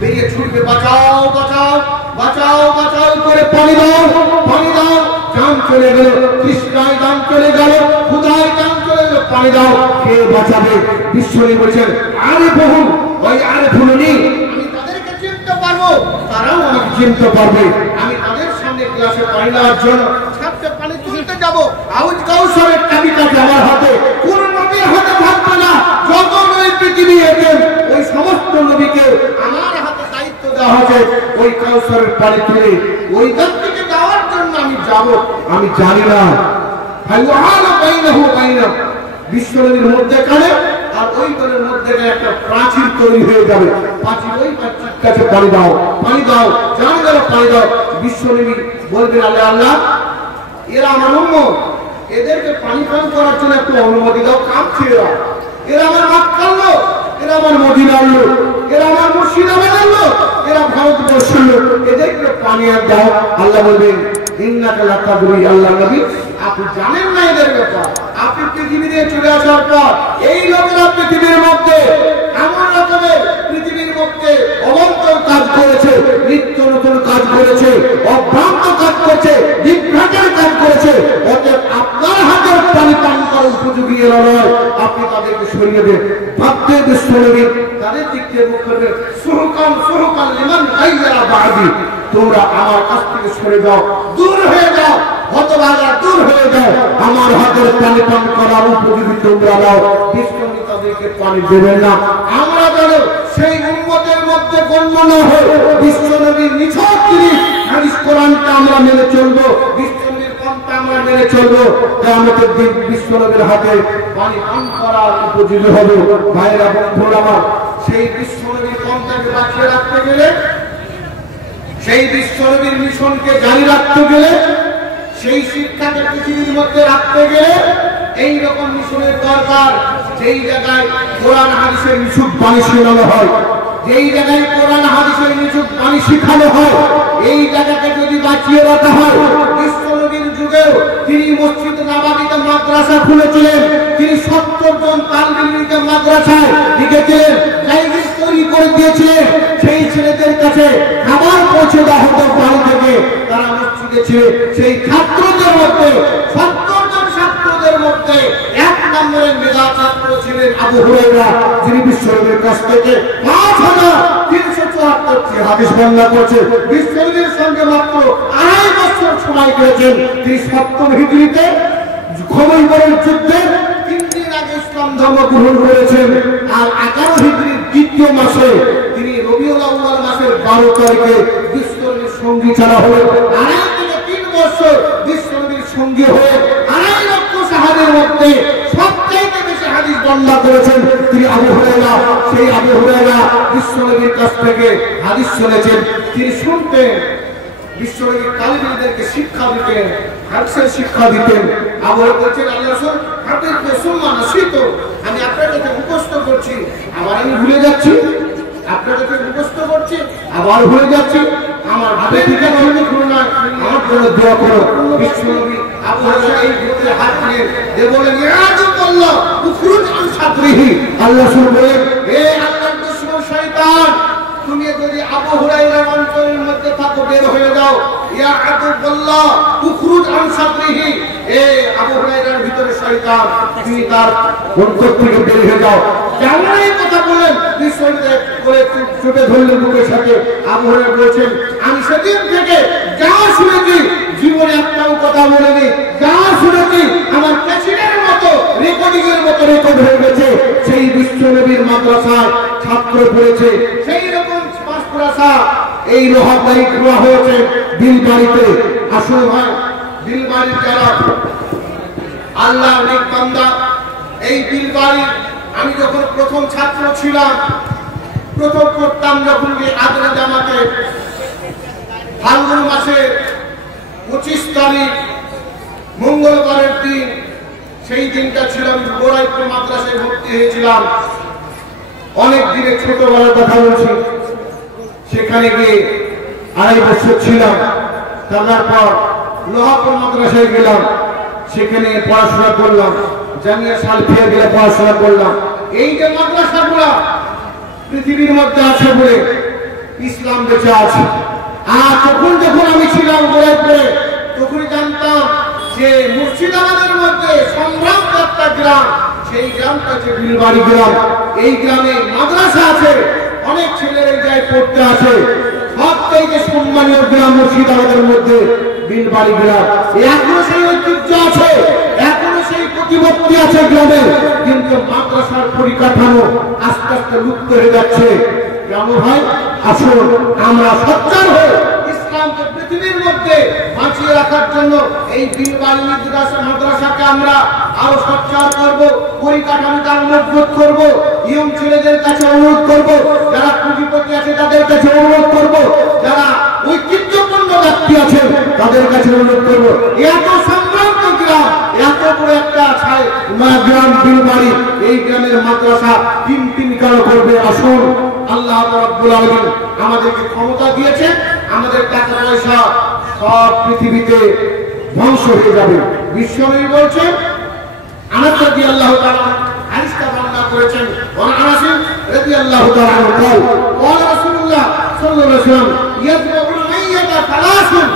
বেরিয়ে ছুটবে, বাঁচাও বাঁচাও বাঁচাও বাঁচাও করে পানি দাও পানি দাও। জান চলে গেল, তৃষ্ণায় জান চলে গেল, ক্ষুধায় জান চলে গেল, পানি দাও, কে বাঁচাবে? বিশ্বনবী বলেছেন, আরিফুহুম ওই আরিফুনি, আমি তাদেরকে চিনতে পারবো, তারাও আমাকে চিনতে পারবে। আমি তাদের সামনে গ্লাসে পানি নেওয়ার জন্য ছাদে পানি তুলতে যাব, আউজ কাউসারের চাবিটা আমার হাতে, কোন নবীর হাতে থাকবে না। যত নবী পৃথিবী এলেন ওই সমস্ত নবীকে আমার হাতে দায়িত্ব দেওয়া হয়েছে, ওই কাউসারের পানি তুলে ওই ব্যক্তিকে দেওয়ার জন্য আমি যাব। আমি জানি না বিশ্বনবীর মধ্যেখানে আর ওই দলের মধ্যেখানে একটা প্রাচীর তৈরি হয়ে যাবে, প্রাচীর ওই প্রাচীর কাছে পানি দাও পানি দাও, জানি দাও পানি দাও। বিশ্বনবী বলবেন, আল্লাহ আল্লাহ, এরা আমার উম্মত, এদেরকে পানি পান করার জন্য একটু অনুমতি দাও। কাঁপছে এরা আমার মক্কার লোক, এরা আমার মদিনার লোক, এরা আমার মুর্শিদাবাদের লোক, এরা ভারতবর্ষের লোক, এদেরকে পানি আর দাও। আল্লাহ বলবেন, ইন্নাকা লাতাদরি, আল্লাহ নবী আপনি জানেন না এদের ব্যাপার। আপনি পৃথিবীতে চলে আসার পর এই লোকেরা পৃথিবীর মধ্যে এমন রকমের পৃথিবীর মধ্যে অবান্তর কাজ করেছে, নিত্য নতুন কাজ করেছে, অভ্রান্ত কাজ করেছে, বিভ্রাটের কাজ করেছে। অতএব আপনার হাতের পানি পান করার উপযোগী এরা নয়, আপনি তাদেরকে সরিয়ে দেন। ভাবতে বিশ্বনবী তাদের দিক থেকে মুখ করবেন, সুহুকান সুহুকান লিমান গায়রা বাদি, তোমরা আমার কাছ থেকে সরে যাও, দূর হয়ে যাও, হতভাগা দূর হয়ে যাও, আমার হাতের পানি পান করার উপযোগী তোমরা দাও। বিশ্বনবী তাদেরকে পানি দেবেন না। আমরা যেন সেই উম্মতের মধ্যে গণ্য না হই, বিশ্বনবীর নিছক তিনি হাদিস কোরআনকে আমরা মেনে চলবো, বিশ্বনবীর পন্থা আমরা মেনে চলবো, কিয়ামতের দিন বিশ্বনবীর হাতে পানি পান করার উপযোগী হবে। ভাইরা বন্ধুরা আমার, সেই বিশ্বনবীর পন্থাকে বাঁচিয়ে রাখতে গেলে, সেই বিশ্বনবীর মিশনকে জারি রাখতে গেলে, সেই শিক্ষাকে পৃথিবীর মধ্যে রাখতে গেলে এই রকম মিশনের দরকার। যেই জায়গায় কোরআন হাদিসের নিছক বাণী শোনানো হয়, যেই জায়গায় কোরআন হাদিসের নিছক বাণী শিখানো হয়, এই জায়গাকে যদি বাঁচিয়ে রাখা হয়, বিশ্বনবীর যুগেও তিনি মসজিদ নববীতে মাদ্রাসা খুলেছিলেন, তিনি 70 জন তালবিলকে মাদ্রাসায় লিখেছিলেন, জায়গা তৈরি করে দিয়েছিলেন। সেই ছেলেদের কাছে খাবার পৌঁছে দেওয়া হতো বাড়ি থেকে, তারা মসজিদে ছিল। সেই ছাত্রদের মধ্যে 70 জন ছাত্রদের মধ্যে 1 নম্বরের মেধা ছাত্র ছিলেন আবু হুরায়রা, যিনি বিশ্বনবীর কাছ থেকে 5374টি হাদিস বর্ণনা করেছেন। বিশ্বনবীর সঙ্গে মাত্র 2.5 বছর সময় পেয়েছেন। তিনি 7ম হিজরিতে খৈবরের যুদ্ধে 3 দিন আগে ইসলাম ধর্ম গ্রহণ করেছেন। আর 11 হিজরির দ্বিতীয় মাসে তিনি রবিউল আউয়াল মাসের 12 তারিখে বিশ্বনবীর সঙ্গী ছাড়া হলেন। 2.5 থেকে 3 বছর বিশ্বনবীর সঙ্গী হয়ে 2.5 লক্ষ সাহাবীর মধ্যে সবচেয়ে বেশি হাদিস বর্ণনা করেছেন তিনি আবু হুরায়রা। সেই আবু হুরায়রা বিশ্বনবীর কাছ থেকে হাদিস শুনেছেন। তিনি শুনতেন, বিশ্বনবীর তালিবীদেরকে শিক্ষা দিতেন, হাদিসের শিক্ষা দিতেন। আবু হুরায়রা বলছেন, আল্লাহর রাসূল হাদিসকে সুন্নাহ নসিত, আমি আপনার কাছে মুখস্থ করছি, আবার আমি ভুলে যাচ্ছি, আপনার কাছে মুখস্থ করছি, আবার ভুলে যাচ্ছি, আমার হাতে থেকে মনে করো না, আমার জন্য দোয়া করো। বিশ্বনবী আবু হুরায়রা এই বুকে হাত দিয়ে বলেন, ইয়া আল্লাহ উখরুজ আন সাদরিহি, আল্লাহ রাসূল বলেন, হে আল্লাহর দুশমন শয়তান, তুমি যদি আবু হুরায়রার অন্তরের মধ্যে থাকো, বের হয়ে যাও। ইয়া আদুল্লাহ উখরুজ আন সাদরিহি, এ আবু হুরায়রার ভিতরে শয়তান, তুমি তার অন্তর থেকে বের হয়ে যাও। যেমন এই কথা বলেন, বিশ্বনবী করে চুপে ধরলেন বুকের সাথে। আবু হুরায়রা বলেছেন, আমি সেদিন থেকে যা শুনেছি জীবনে একটাও কথা বলিনি, যা শুনেছি আমার প্রেসিডেন্টের মতো রেকর্ডিং এর মতো রেকর্ড হয়ে গেছে। সেই বিশ্বনবীর মাদ্রাসায় ছাত্র পড়েছে, সেই রকম মাদ্রাসা এই লোহাবাড়ি খোলা হয়েছে বিলবাড়িতে। আসলে ভাই, বিলবাড়ির যারা আল্লাহ নেক বান্দা, এই বিলবাড়ির আমি যখন প্রথম ছাত্র ছিলাম, প্রথম করতাম যখন আদরা জামাতে, ফাল্গুন মাসের 25 তারিখ মঙ্গলবারের দিন, সেই দিনটা ছিল আমি গোড়াইপুর মাদ্রাসায় ভর্তি হয়েছিলাম। অনেক দিনে ছোটবেলার কথা বলছি। সেখানে গিয়ে 2.5 বছর ছিলাম। তারপর লোহাপুর মাদ্রাসায় গেলাম, সেখানে পড়াশোনা করলাম। জামিয়া সালফিয়া গেলে পড়াশোনা করলাম। এই যে মাদ্রাসাগুলো পৃথিবীর মধ্যে আছে বলে ইসলাম বেঁচে আছে। আর তখন যখন আমি ছিলাম গোড়াইপুরে, তখনই জানতাম যে মুর্শিদাবাদের মধ্যে সংগ্রাম একটা গ্রাম, সেই গ্রামটা হচ্ছে বিলবাড়ি গ্রাম। এই গ্রামে মাদ্রাসা আছে, অনেক ছেলের এই জায়গায় পড়তে আসে। সবথেকে সম্মানীয় গ্রাম মুর্শিদাবাদের মধ্যে বিলবাড়ি গ্রাম। এখনো সেই ঐতিহ্য আছে, এখনো সেই প্রতিপত্তি আছে গ্রামে, কিন্তু মাদ্রাসার পরিকাঠামো আস্তে আস্তে লুপ্ত হয়ে যাচ্ছে। কেমন হয়? আসুন আমরা সচ্চার হয়ে ইসলামকে পৃথিবীর মধ্যে বাঁচিয়ে রাখার জন্য এই বিলবাড়ি মাদ্রাসাকে আমরা আরো সচ্চার করবো, পরিকাঠামোটা মজবুত করবো। ইয়ং ছেলেদের কাছে অনুরোধ করবো, যারা পুঁজিপতি আছে তাদের কাছে অনুরোধ করবো, যারা ঐতিহ্যপূর্ণ ব্যক্তি আছে তাদের কাছে অনুরোধ করবো। এত সংক্রান্ত গ্রাম, এত বড় একটা গ্রাম বিলবাড়ি, এই গ্রামের মাদ্রাসা 3 কালো করবে। আসুন, আল্লাহ রাব্বুল আলামিন আমাদেরকে ক্ষমতা দিয়েছে, আমাদের টাকা পয়সা সব পৃথিবীতে ধ্বংস হয়ে যাবে। বিশ্বনবী বলছেন, আনাস রাদিয়াল্লাহু তাআলা হাদিসটা বর্ণনা করেছেন, আনাস রাদিয়াল্লাহু তাআলা বলেন, ওয়া রাসূলুল্লাহ সাল্লাল্লাহু আলাইহি ওয়াসাল্লাম ইয়াদউল মাইয়াতা সালাসুন,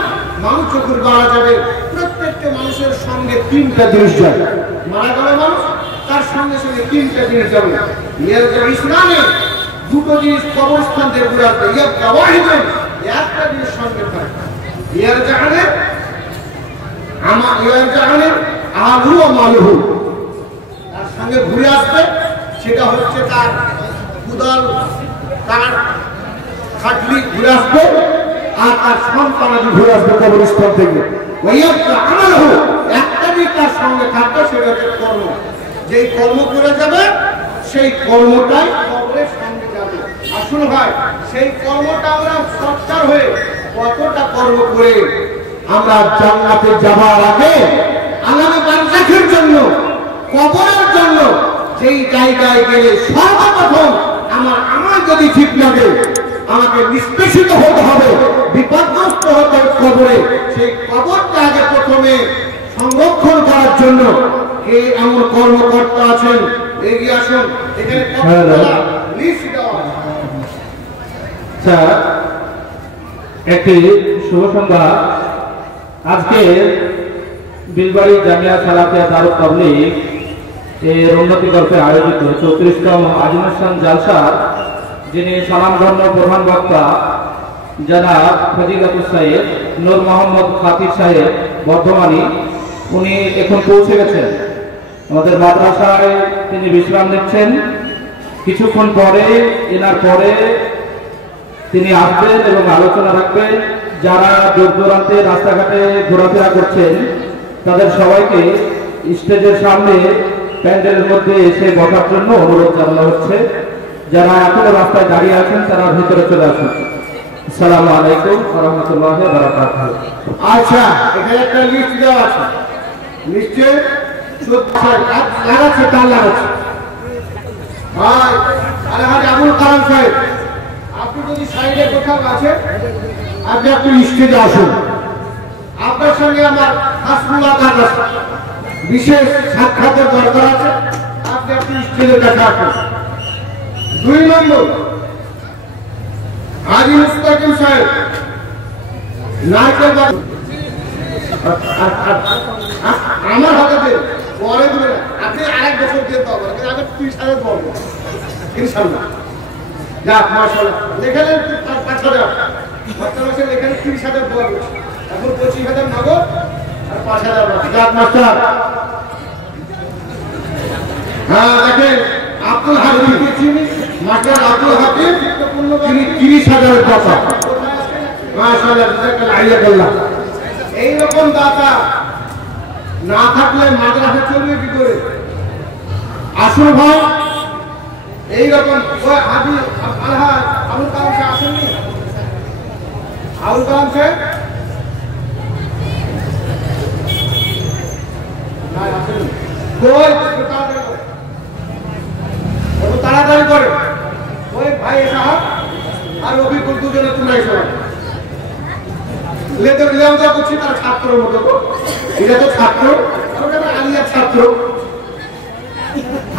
মানুষ যখন মারা যাবে প্রত্যেকটা মানুষের সঙ্গে 3টা জিনিস যাবে। মারা গেল মানুষ, তার সঙ্গে সঙ্গে 3টা জিনিস যাবে। ইসলামে 2টো জিনিস কবরস্থান দিয়ে ঘুরাতে, একটা জিনিস সঙ্গে ইয়ারজানের আহলু ওয়া মালুহু, তার সঙ্গে ঘুরে আসবে, সেটা হচ্ছে তার কুদাল, তার খাটলি ঘুরে আসবে, আর তার সন্তানাদি ঘুরে আসবে কবরস্থান থেকে। একটাই তার সঙ্গে থাকবে, সেটা হচ্ছে কর্ম। যেই কর্ম করে যাবে সেই কর্মটাই কবরের সঙ্গে যাবে। আসুন ভাই, সেই কর্মটা আমরা সচ্চার হয়ে কতটা কর্ম করে আমরা জান্নাতে যাবার আগে আগামী বারজাখের জন্য, কবরের জন্য যেই জায়গায় গেলে সর্বপ্রথম আমার যদি ঠিক লাগে, আমাকে নিষ্পেষিত হতে হবে, বিপদগ্রস্ত হতে কবরে, সেই কবরটা আগে প্রথমে সংরক্ষণ করার জন্য কে এমন কর্মকর্তা আছেন এগিয়ে আসুন। এখানে লিস্ট দেওয়া আচ্ছা, একটি শুভ সংবাদ। আজকে বিলবাড়ি জামিয়া সালাফিয়া দারুল তাবলীগ এর উন্নতি কল্পে আয়োজিত 34তম আজিমুসান জালসার যিনি সালাম ধর্ম প্রধান বক্তা জনাব ফজিলাতুস সাহেব নূর মোহাম্মদ খাতির সাহেব বর্ধমানী, উনি এখন পৌঁছে গেছেন আমাদের মাদ্রাসায়। তিনি বিশ্রাম নিচ্ছেন, কিছুক্ষণ পরে এনার পরে তিনি আসবেন এবং আলোচনা রাখবেন। যারা দূর দূরান্তে রাস্তাঘাটে ঘোরাফেরা করছেন তাদের সবাইকে স্টেজের সামনে প্যান্ডেলের মধ্যে এসে বসার জন্য অনুরোধ জানানো হচ্ছে। যারা এখনো রাস্তায় দাঁড়িয়ে আছেন তারা ভিতরে চলে আসুন। আসসালামু আলাইকুম ওয়া রাহমাতুল্লাহি ওয়া বারাকাতুহু। আচ্ছা, এখানে একটা লিস্ট দেওয়া আছে, লিস্টে লাগাচ্ছে, তার লাগাচ্ছে ভাই আলহাজ আবুল কালাম সাহেব, আপনি যদি সাইডে কোথাও আছে, আপনি একটু স্টেজে আসুন। আপনার সঙ্গে আমার খাস মুলাকাত আছে, বিশেষ সাক্ষাতের দরকার আছে, আপনি একটু স্টেজে দেখা আসুন। 2 নম্বর হাজী মুস্তাকিম সাহেব, নাইকেল আমার হাতে দেন, পরে দেবেন, আপনি আরেক বছর দিয়ে পাবেন, কিন্তু আমি 30,000 পাবো ইনশাআল্লাহ। যাক মাশাআল্লাহ, এখানে 5,000 মাসে এখানে 30,000 পাবো, এখন 25,000 নগদ আর 5,000 বাকি। যাক মাস্টার, হ্যাঁ দেখেন আব্দুল হাকিম মাস্টার আব্দুল হাকিম, তিনি 30,000 টাকা মাশাআল্লাহ জাযাকাল্লাহ আইয়াকাল্লাহ। এইরকম দাতা না থাকলে মাদ্রাসা চলবে কি করে? আসুন ভাই, এইরকম হাজি আলহাজ আবুল কালাম সাহেব আসেননি? আবুল কালাম সাহেব তাড়াতাড়ি করে ওই ভাই সাহেব আর রফিকুল দুজনে চুনাই সবাই লেতে লেওয়া করছি, তার ছাত্রের মতো। এটা তো ছাত্র, আলিয়ার ছাত্র।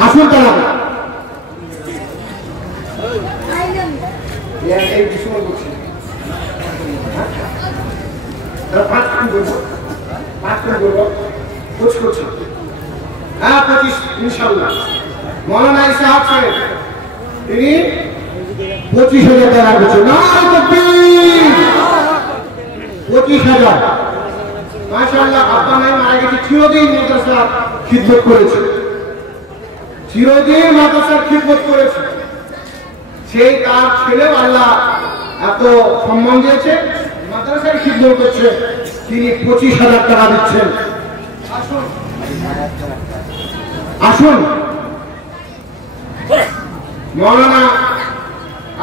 আসুন তারা এই বিষয় করছি, পাঁচ করবো কোচ করছি। হ্যাঁ 25 ইনশাল্লাহ। মৌলানা ইসহাক সাহেব তিনি 25,000 টাকা করছেন। না 25,000 মাশাআল্লাহ। আব্বা নাই মারা গেছে, চিরদিন মাদ্রাসার খিদমত করেছে, চিরদিন মাদ্রাসার খিদমত করেছে। সেই তার ছেলেও আল্লাহ এত সম্মান দিয়েছে, মাদ্রাসায় খিদমত করছে, তিনি 25,000 টাকা দিচ্ছেন। আসুন আসুন। মৌলানা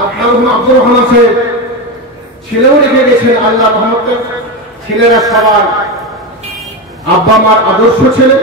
আব্দুর রহমান সাহেব ছেলেও রেখে গেছেন, আল্লাহ রহমতে। ছেলেরা সবার আব্বা মার আদর্শ ছেলে।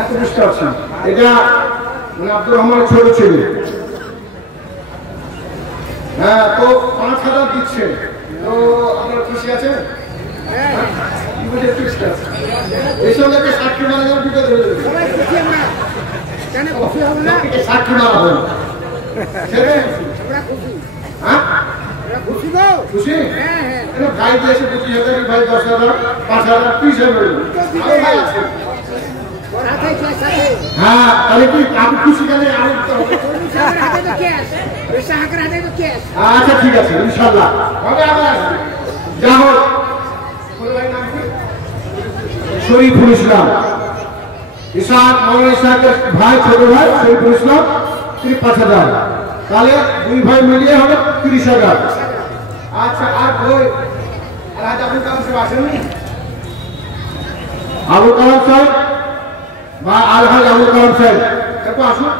এত তো বুঝতে পারছি এটা মানে আব্দুর রহমানের ছোট ছেলে। হ্যাঁ, তো 5,000 দিচ্ছেন, তো আপনার খুশি আছেন? এই সঙ্গে সাক্ষী মারা যাবে, বিপদ হয়ে যাবে। সাক্ষী মারা হবে খুশি? ভাই দিয়েছে 25,000, ভাই 10,000, 5,000, 30,000। হ্যাঁ, তাহলে কি আপনি খুশি গেলে? আচ্ছা ঠিক আছে, ইনশাল্লাহ হবে। আবার আসবে। যা হোক, শরীফুল ইসলাম ইসাক, মৌলানা ইসাকের ভাই, ছোট ভাই শরীফুল ইসলাম, তিনি 5,000। তাহলে দুই ভাই মিলিয়ে হবে 30,000। আচ্ছা, আর বই আজ আবুল কালাম সাহেব আসেননি? আবুল কালাম সাহেব বা আলহাজ আবুল কালাম সাহেব একটু আসুন।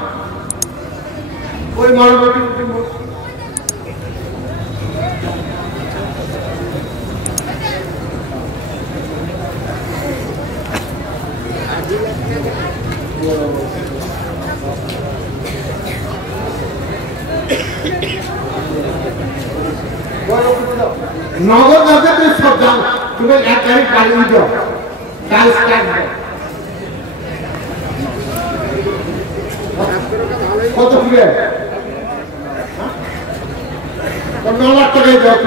ওই মরণটি নগদ আছে, তুই সব দাম, তুমি এক গাড়ি গাড়ি দিত কত ফুলে 9 লাখ টাকায় যত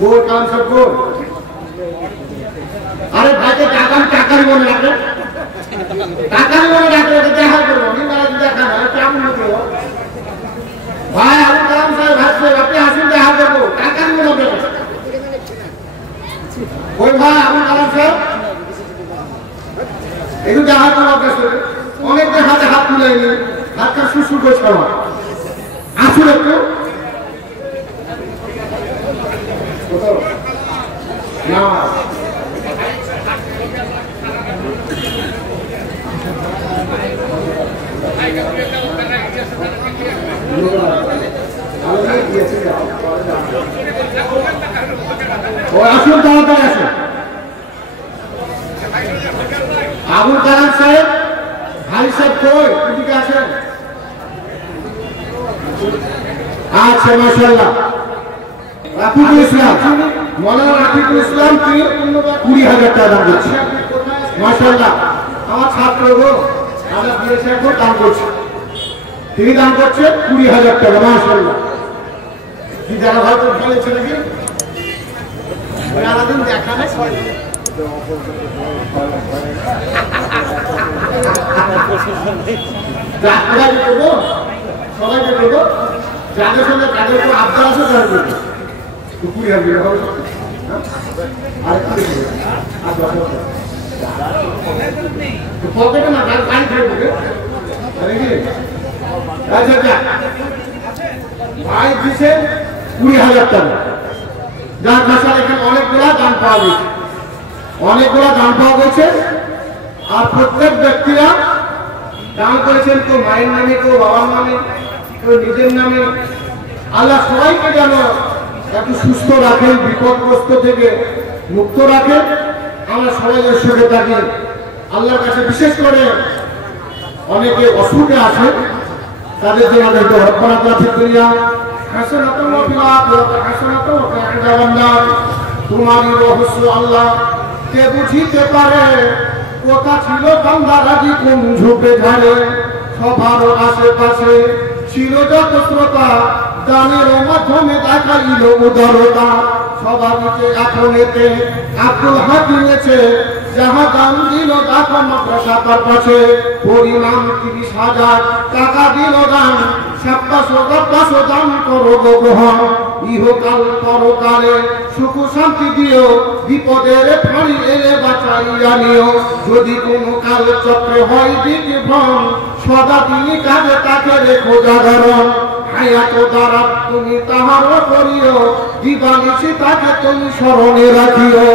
গোল কাম সব গোল। আরে ভাইকে টাকার মনে রাখে, টাকার মনে রাখে, দেখা করবো দেখা না কেমন হতো ভাই। আবুল কালাম সাহেব ভাবছে আপনি আসুন, দেখা করবো, টাকার মনে হবে। ওই ভাই আবুল কালাম সাহেব একটু দেখা করবো আপনার সাথে। অনেকটা হাতে হাত তুলেনি, হাতটা শুশুর করছে আমার। আসুন একটু না, আসুন তাড়াতাড়ি আসুন। আবুল কালাম সাহেব ভাই সাহেব কই, এদিকে আসেন। আচ্ছা, মাশাআল্লাহ। রাফিকুল ইসলাম, মৌলানা রাফিকুল ইসলাম, তিনি 20,000 টাকা দান করছে। মাশাআল্লাহ, আমার ছাত্র গো, আমরা দিয়েছে এখন দান করছে, তিনি দান করছে 20,000 টাকা। মাশাআল্লাহ, কি যারা হয়তো বলেছে নাকি সারাদিন দেখা নেই, সবাইকে দেবো, যাদের সঙ্গে তাদের উপর আবদার আছে তারা দেবো। 20,000 হবে পকেটে না, গাড়ি খেয়ে দেবে। আচ্ছা, ভাই দিচ্ছে 20,000 টাকা। যার ভাষা এখানে অনেকগুলা দান পাওয়া গেছে, অনেকগুলা দান পাওয়া গেছে। আর প্রত্যেক ব্যক্তিরা দান করেছেন, কেউ মায়ের নামে, কেউ বাবার নামে, কেউ নিজের নামে। আল্লাহ সবাইকে যেন একটু সুস্থ রাখেন, বিপদগ্রস্ত থেকে মুক্ত রাখেন। আমরা সবাই এর সঙ্গে থাকি। আল্লাহর কাছে বিশেষ করে অনেকে অসুখে আছে, তাদের জন্য দেখতে রব্বানা ফিদ দুনিয়া হাসানাতুন ওয়া ফিল আখিরাতি হাসানাতুন ওয়া কিনা আযাবান নার। তোমারই রহস্য আল্লাহ কে বুঝিতে পারে, কোথা ছিল বান্দারাজি কোন ঝুপে ঝাড়ে। সবার আশেপাশে ছিল যত শ্রোতা, দানের মাধ্যমে দেখাইল উদারতা। সবাইকে এখন এতে আব্দুল হাকিম এসে যাহা দান দিল টাকা মাদ্রাসা তার পাশে, পরিমাণ 30,000 টাকা দিল দান। 700 দান করো গ্রহণ, ইহকাল পরকালে সুখ শান্তি দিও, বিপদের ফাঁড়ি এলে বাঁচাইয়া নিও। যদি কোনো কাল চক্রে হয় বিভ্রম, সদা তিনি কাজে তাকে রেখো জাগরণ। হায়াত দ্বারা তুমি তাহার করিও, দিবানিশি তাকে তুমি স্মরণে রাখিও।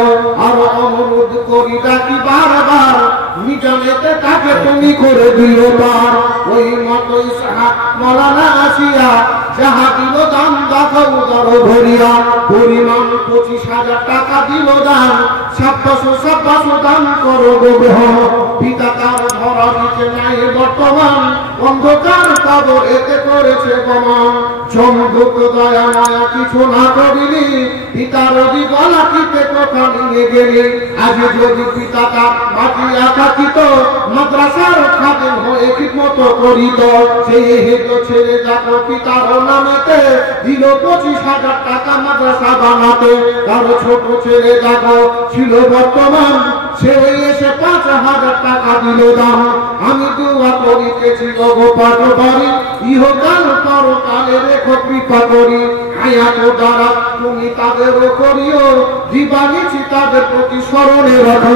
আর অনুরোধ করি ডাকি বারবার, নিজামেতে তাকে তুমি করে দিও পার। ওই মতো ইসহাক মৌলানা আসিয়া যাহা দিল দান দেখাও উদার ভরিয়া পরিমাণ 25,000 টাকা দিল দান 27 দান করো গ্রহণ পিতা তার ধরা দিতে নাই বর্তমান অন্ধকার কবর এতে করেছে গমন চমদুক দয়া মায়া কিছু না করিলি পিতার গলা টিপে কথা নিয়ে গেলি আজ যদি পিতা তার মাটি আকাকিত মাদ্রাসার খাদেম হয়ে ঠিকমত করিত সেই হেতু ছেড়ে দেখো পিতার নামেতে দিল 25,000 টাকা মাদ্রাসা বানাতে তার ছোট ছেলে দেখো ছিল বর্তমান সে এসে 5,000 টাকা দিল দাম আমি দোয়া করিতেছি গো পাটবাড়ি ইহকাল পরকালে রেখো কৃপা করি আয়াত দ্বারা তুমি তাদেরও করিও জীবানিছি তাদের প্রতি স্মরণে রাখো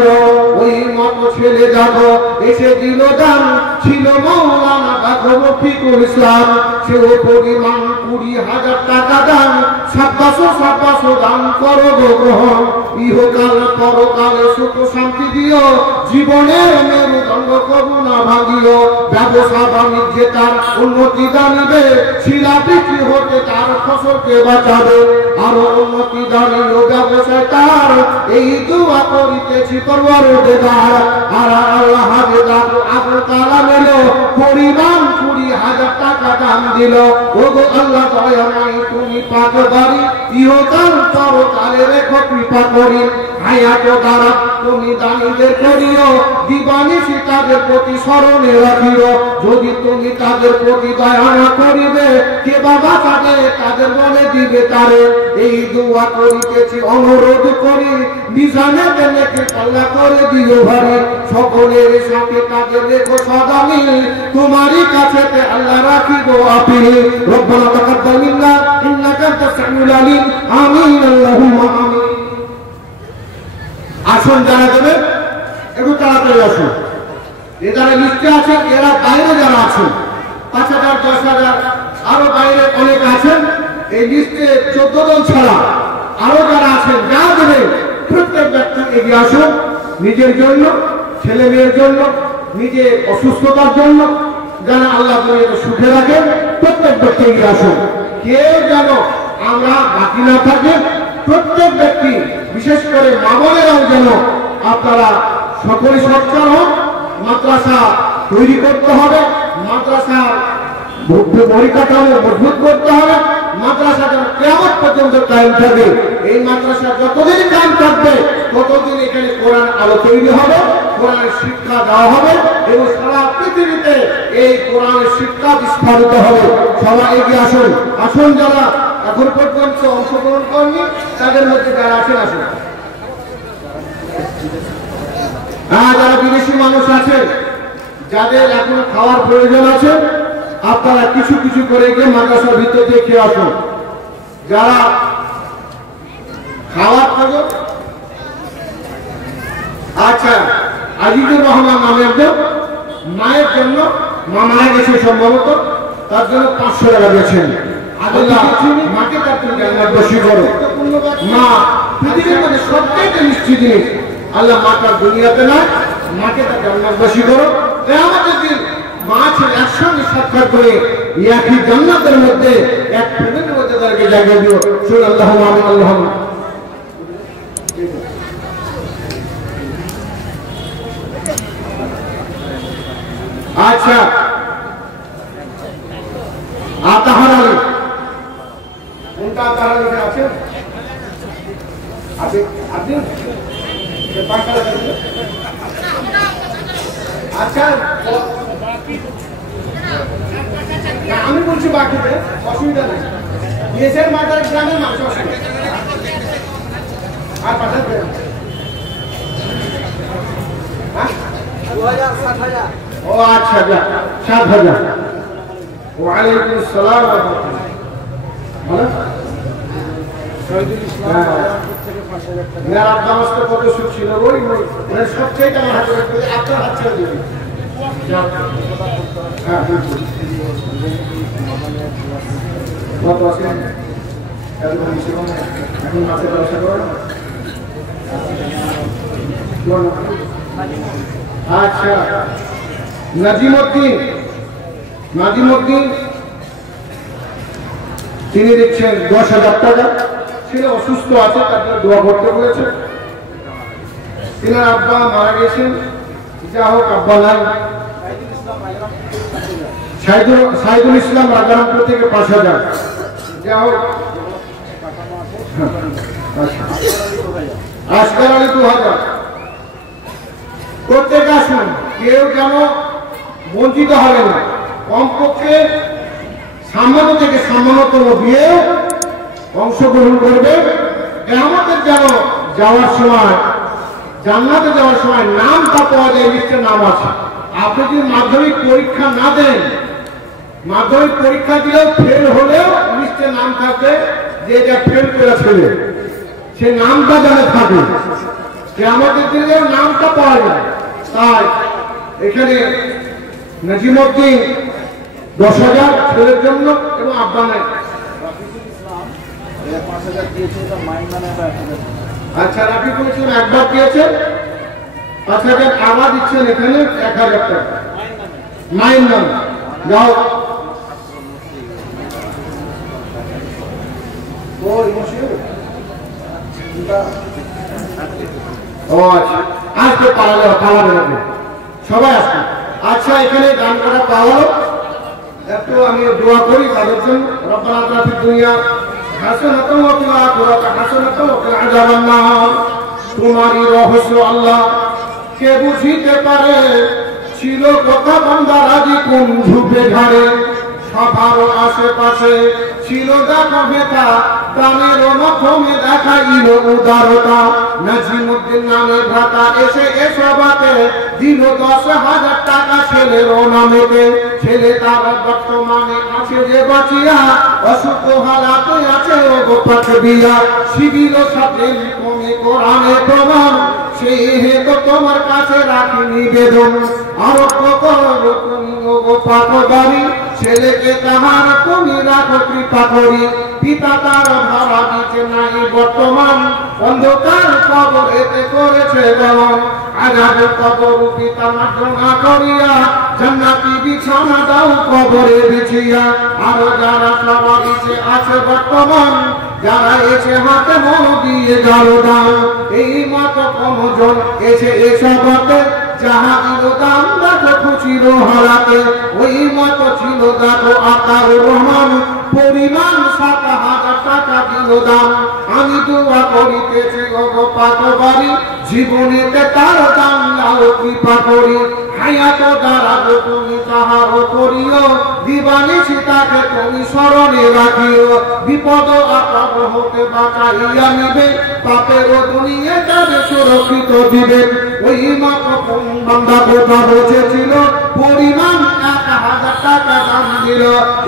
ওই মতো ছেলে যাবো এসে দিল দান ছিল মৌলানা দেখো রফিকুল ইসলাম সেও পরিমাণ 20,000 টাকা দান 27 দান করো গ্রহণ ইহকাল পরকালে সুখ শান্তি দিও জীবনের মেরুদণ্ড করুণা ভাঙিও ব্যবসা বাণিজ্যে তার উন্নতি দানিবে শিলা বিক্রি হতে তার ফসলকে বাঁচাবে আরো উন্নতি দানিও ব্যবসায় তার এই দোয়া করিতেছি পরওয়ারদিগার আর আল্লাহ হাফেজ আবুল কালাম এলো পরিমাণ 20,000 টাকা দান দিল ওগো আল্লাহ দয়াময় তুমি পাকবাড়ি ইহকাল পরকালে রেখো কৃপা করি হায়াত দ্বারা তুমি দানিদের করিও দিবানিশি তাদের প্রতি স্মরণে রাখিও যদি তুমি তাদের প্রতি দয়া না করিবে কে বাবা তাদের বলে দিবে তারে এই দোয়া করিতেছি অনুরোধ করি মিজানে নেকে আল্লাহ করে দিও ভারি সকলের সাথে তাদের রেখো সদা মিল তোমারই কাছে আল্লাহ রাখিব আপিল রব্বানা তাকাব্বাল মিন্না ইন্নাকা আনতাস সামিউল আলিম আমিন আল্লাহুম্মা আমিন আসুন যারা দেবে একটু তাড়াতাড়ি আসুন এরা লিস্টে আছে এরা বাইরে যারা আছেন 5,000 10,000 আরো বাইরে অনেক আছেন এই লিস্টে 14 জন ছাড়া আরো যারা আছেন যা দেবে প্রত্যেক ব্যক্তি এগিয়ে আসুন নিজের জন্য ছেলে মেয়ের জন্য নিজের অসুস্থতার জন্য যেন আল্লাহ দুনিয়াকে সুখে রাখেন প্রত্যেক ব্যক্তি এগিয়ে আসুন কেউ যেন আমরা বাকি না থাকে প্রত্যেক ব্যক্তি বিশেষ করে মা বোনেরাও যেন আপনারা সকলে সচ্ছল হন মাদ্রাসা তৈরি করতে হবে মাদ্রাসা পরিকাঠামো মজবুত করতে হবে মাদ্রাসা যেন কিয়ামত পর্যন্ত কায়েম থাকে এই মাদ্রাসা যতদিন কায়েম থাকবে ততদিন এখানে কোরআন আলো তৈরি হবে কোরআনের শিক্ষা দেওয়া হবে এবং সারা পৃথিবীতে এই কোরআনের শিক্ষা বিস্তারিত হবে সবাই এগিয়ে আসুন আসুন যারা এখন পর্যন্ত অংশগ্রহণ করেনি তাদের মধ্যে যারা আছেন আসুন যারা বিদেশি মানুষ আছে যাদের এখন খাওয়ার প্রয়োজন আছে আপনারা কিছু কিছু করে গিয়ে মাদ্রাসার ভিতর দিয়ে খেয়ে আসুন যারা খাওয়ার প্রয়োজন আচ্ছা আজিজুর রহমান নামে একজন মায়ের জন্য মা মারা গেছে সম্ভবত তার জন্য 500 টাকা দিয়েছেন মাকে তার তুমি জান্নাত বসি করো মা পৃথিবীর মধ্যে সবচেয়ে মিষ্টি জিনিস আল্লাহ মাতার দুনিয়াতে না মাকে তার জান্নাত বসি করো কিয়ামতের দিন মা ছেলে একসঙ্গে সাক্ষাৎ করে একই জান্নাতের মধ্যে এক ফ্যামিলির মধ্যে তাদেরকে জায়গা দিও শুন আল্লাহ আমিন আল্লাহ আচ্ছা আতাহার আলী কোনটা আতাহার আলী আছে আপনি আচ্ছা আমি বলছি বাকিতে অসুবিধা নেই দেশের মাথার গ্রামের মানুষ আর পাঠাতে 2000 ও আচ্ছা 7,000 ওয়ালাইকুম আসসালাম ওয়া রাহমাতুল্লাহ ভালো মেরা দামস্ত কত সুখ ছিল ওই মানে সবচেয়ে আমার হাতে আপনার হাত ছেড়ে দিবি হ্যাঁ কত আছে এখন মাসে ব্যবসা করেন আচ্ছা নাজিমউদ্দিন তিনি দিচ্ছেন 10,000 টাকা। ছেলে অসুস্থ আছে, তাকে দোয়া করতে বলেছে। তিনার আব্বা মারা গেছেন, যা হোক আব্বা নাই। সাইদুল ইসলাম রাজারামপুর থেকে 5,000, যা হোক। আসগার আলী 2,000। প্রত্যেকে আসুন, কেউ যেন বঞ্চিত হবে না। কমপক্ষে সামান্য থেকে সামান্যতম দিয়ে অংশগ্রহণ করবে। আমাদের যেন যাওয়ার সময়, জান্নাতে যাওয়ার সময় নামটা পাওয়া যায়, লিস্টের নাম আছে। আপনি যদি মাধ্যমিক পরীক্ষা না দেন, মাধ্যমিক পরীক্ষা দিলেও ফেল হলেও লিস্টে নাম থাকবে যে এটা ফেল করে ছেলে, সে নামটা যেন থাকে, যে আমাদের দিলেও নামটা পাওয়া যায়। তাই এখানে নাজিমউদ্দিন 10,000 ছেলের জন্য এবং আব্বা নাই। আচ্ছা, রাফিকুল ইসলাম একবার দিয়েছে 5,000, আবার দিচ্ছেন এখানে 1,000 টাকা। মাইন নাম যাও। ও আচ্ছা, আজকে পালাবে না, সবাই আসবে। আচ্ছা, এখানে গান করা পাওয়া একটু আমি দোয়া করি তাদের জন্য। রব্বানা আতিনা ফিদ দুনিয়া হাসানাতাও ওয়া ফিল আখিরাতি হাসানাতাও ওয়া কিনা আযাবান নার। তোমারই রহস্য আল্লাহ কে বুঝিতে পারে, ছিল কথা বান্দা রাজি কোন ঝুপে ঝাড়ে। সবার আশেপাশে ছিল দেখা বেতা, প্রাণের মাধ্যমে দেখাইল উদারতা। নাজিমউদ্দিন নামে ভ্রাতা এসে এসবাতে দিল 10,000 টাকা ছেলের নামেতে। ছেলে তার বর্তমানে আছে যে বাঁচিয়া, অসুখ হালাতে আছে ও গোপাক দিয়া। শিবির সাথে তুমি কোরআনে প্রমাণ, সেই হেতু তোমার কাছে রাখি নিবেদন। আরোগ্য করো তুমি ও গোপাক বাড়ি, ছেলেকে তাহার তুমি রাখো কৃপা করি। পিতা তার ভাড়া দিতে নাই বর্তমান, অন্ধকার কবরেতে করেছে গমন। আযাব কবর পিতা মার্জনা করিয়া, জান্নাতি বিছানা দাও কবরে বিছিয়া। আরো যারা সমাবেশে আছে বর্তমান, যারা এসে হাতে মন দিয়ে গালো দাও। এই মতো কোনজন এসে এসবতে, যাহা দিল দাম দেখো খুশির হারাতে। ওই মতো ছিল দেখো আতাউর রহমান, পরিমাণ 7,000 টাকা দিল দাম। আমি দোয়া করিতেছি ও গোপাক বাড়ি, জীবনেতে তার দাম লাও কৃপা করি। হায়াত দাঁড়াবো তুমি তাহার করিও, দিবানিশি তাকে তুমি স্মরণে রাখিও। বিপদ আপদ হতে বাঁচাইয়া নিবে, পাপের দুনিয়া তাদের সুরক্ষিত দিবে। ওই মতো কোন বান্দা কথা বসেছিল, পরিমাণ 1,000 টাকা দাম দিল।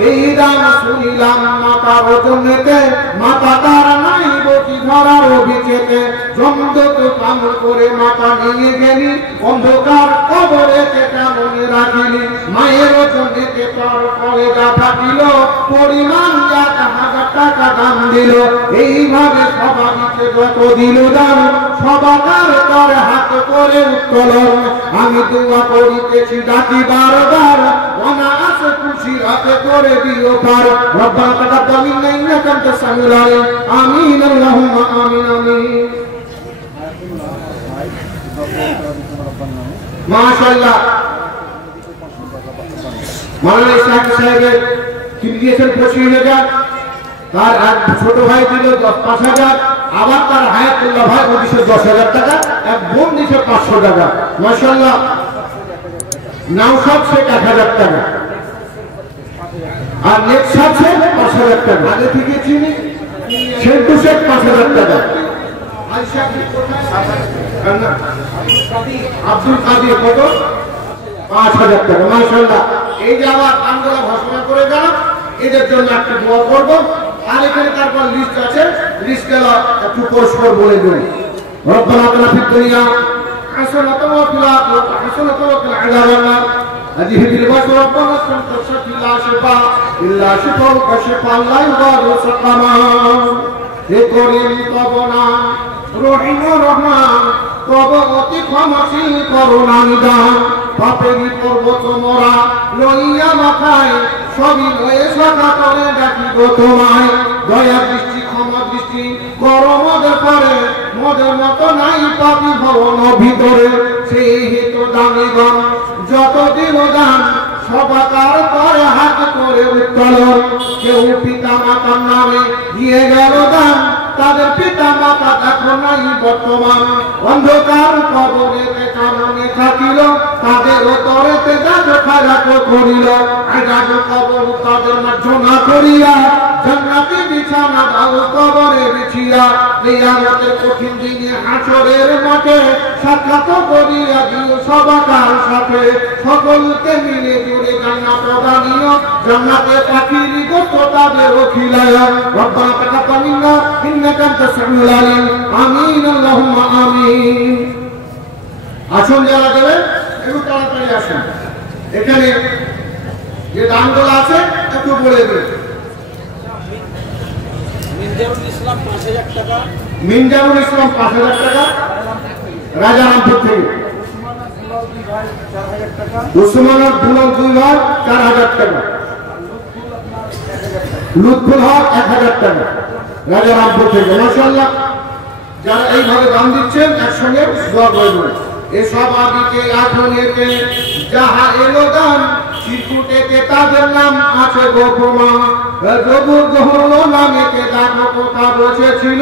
এই দাম শুনিলাম মাতার জন্যতে, মাতা তার নাই বসি ধরার বিচেতে। জমদত কাম করে মাতা নিয়ে গেলি, অন্ধকার কবরেতে কেমন রাখিলি। মায়ের জন্যতে তার কলেজা ফাটিল, পরিমাণ 1,000 টাকা দাম দিল। এইভাবে সবাইকে যত দিল দাম, সবাকার তার হাত করে উত্তোলন। আমি দোয়া করিতেছি ডাকি বারবার, অনায়াসে খুশি হাতে করে দিও পার। রব্বানা তাকাব্বাল মিন্না ইন্নাকা আনতাস সামিউল আলিম। আমিন আল্লাহুম্মা আমিন আমিন। মাশাআল্লাহ, মাওলানা ইসহাক সাহেবের তিনি দিয়েছেন 25,000, তার এক ছোট ভাই দিল 5,000, আবার তার হায়াতুল্লাহ ভাই দিয়েছে 10,000 টাকা, এক বোন দিয়েছে 500 টাকা। মাশাআল্লাহ। নাওশাদ শেখ 1,000 টাকা, আর নেকশাদ শেখ 5,000 টাকা। আগে থেকে চিনি সেন্টু শেখ 5,000 টাকা। আব্দুল কাদির কত? 5,000 টাকা। মাশাআল্লাহ। এই যে আবার নামগুলো ঘোষণা করে গেলাম, এদের জন্য একটু দোয়া করবো। আর এখানে তারপর লিস্ট আছে, লিস্টগুলো একটু পরস্পর বলে দিই। রব্বানা আতিনা ফিদ দুনিয়া হাসানাতাও ওয়া ফিল আখিরাতি হাসানাতাও ওয়া কিনা আযাবান নার। هذه بالبشر ربنا استنصت لا شفاء إلا شفاءك شفاء لا يغادر سقما. করিম তব নাম রহিম রহমান, তব অতি ক্ষমাশীল করুণা নিদান। পাপেরই পর্বত মোরা লইয়া মাথায়, সবই হয়ে সখা করে ডাকিব তোমায় দয়া দৃষ্টি ক্ষমা দৃষ্টি করো মদের পরে মদের মতো নাই পাপি ভবন ভিতরে সেই হেতু দানিগণ যত দিল দান সবাকার করে হাত করে উত্তোলন কেউ পিতা মাতার নামে দিয়ে গেল দান তাদের পিতা মাতা দেখো নাই বর্তমান অন্ধকার কবরে কারণে থাকিল তাদের তরেতে যাদু খারাপ করিল যাদু কবর তাদের মার্জনা করিয়া জান্নাতে বিছানা দাও কবরে বিছিয়া কিয়ামতের কঠিন দিনে হাসরের মাঠে সাক্ষাৎ করিয়া দিও সবাকার সাথে সকলকে মিলে জুড়ে জান্নাত দানিও জান্নাতে পাখির গোত্র তাদের খিলায় রব্বানা তাকাব্বাল মিন্না ইন্নাকা আনতাস সামিউল আলিম আমিন আল্লাহুম্মা আমিন। আসুন যারা দেবে একটু তাড়াতাড়ি আসুন। এখানে যে দানগুলো আছে একটু বলে দেবে। মিনজারুল ইসলাম 5000 টাকা, মিনজারুল ইসলাম 5000 টাকা রাজারামপুর থেকে, উসমানের দুলাল 2 ভাগ 4000 টাকা, লুৎফুল হক 1000 টাকা রাজারামপুর থেকে। মাশাআল্লাহ যারা এইভাবে দান দিচ্ছেন একসঙ্গে দোয়া করবেন। এসব আদিকে আগুনেতে যাহা এলো দান চিরকুটেতে তাদের নাম আছে গোপমা রঘু গহল নামেতে দেখো কোথা বসেছিল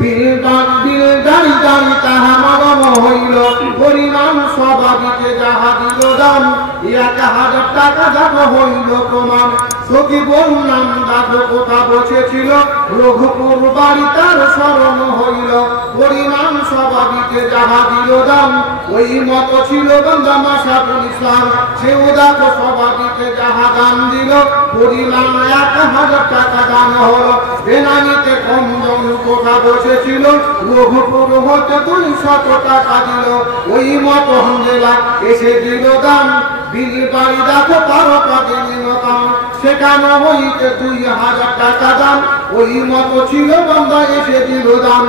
বিল দাঁড়ি দাঁড়ি তাহা মরম হইল পরিমাণ সব আদিকে যাহা দিল দান 1000 টাকা দেখো হইল প্রমাণ সখী বললাম দেখো কোথা বসেছিল রঘুপুর বাড়ি তার স্মরণ হইল পরিমাণ সব আদিকে যাহা দিল দান ওই মত ছিল বান্দা মাশারুল ইসলাম সেও দেখো সবাদিকে যাহা দান দিল পরিমাণ 1000 টাকা দান হলো বেনামিতে কম জন কোথা বসেছিল রঘুপুর হতে 200 টাকা দিল ওই মত হন্দেলা এসে দিল দান বিল বাড়ি দেখো 12 টাকা দিল দান সেখানে হইতে 2000 টাকা দান ওই মত ছিল বান্দা এসে দিল দান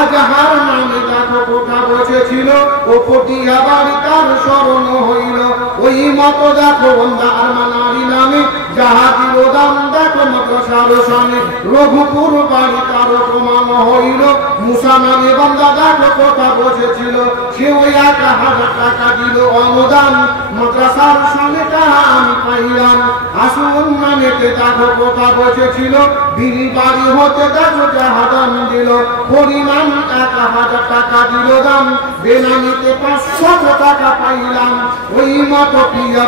আজহার নামে দেখো কোথা বসেছিল ও পটিয়া বাড়ি তার স্মরণ হইল ওই মত দেখো বান্দা আরমানারি নামে যাহা দিল দান দেখো মাদ্রাসার সামনে রঘুপুর বাড়ি তার প্রমাণ হইল মুসা নামে বান্দা দেখো কোথা বসেছিল সে ওই 1000 টাকা দিল অনুদান মাদ্রাসার সামনে তাহা আমি পাইলাম আসুন নামেতে দেখো কোথা বসেছিল বিল বাড়ি হতে দেখো যাহা দান দিল পরিমাণ 1000 টাকা দিল দান বেনামিতে 500 টাকা পাইলাম ওই মত পিয়া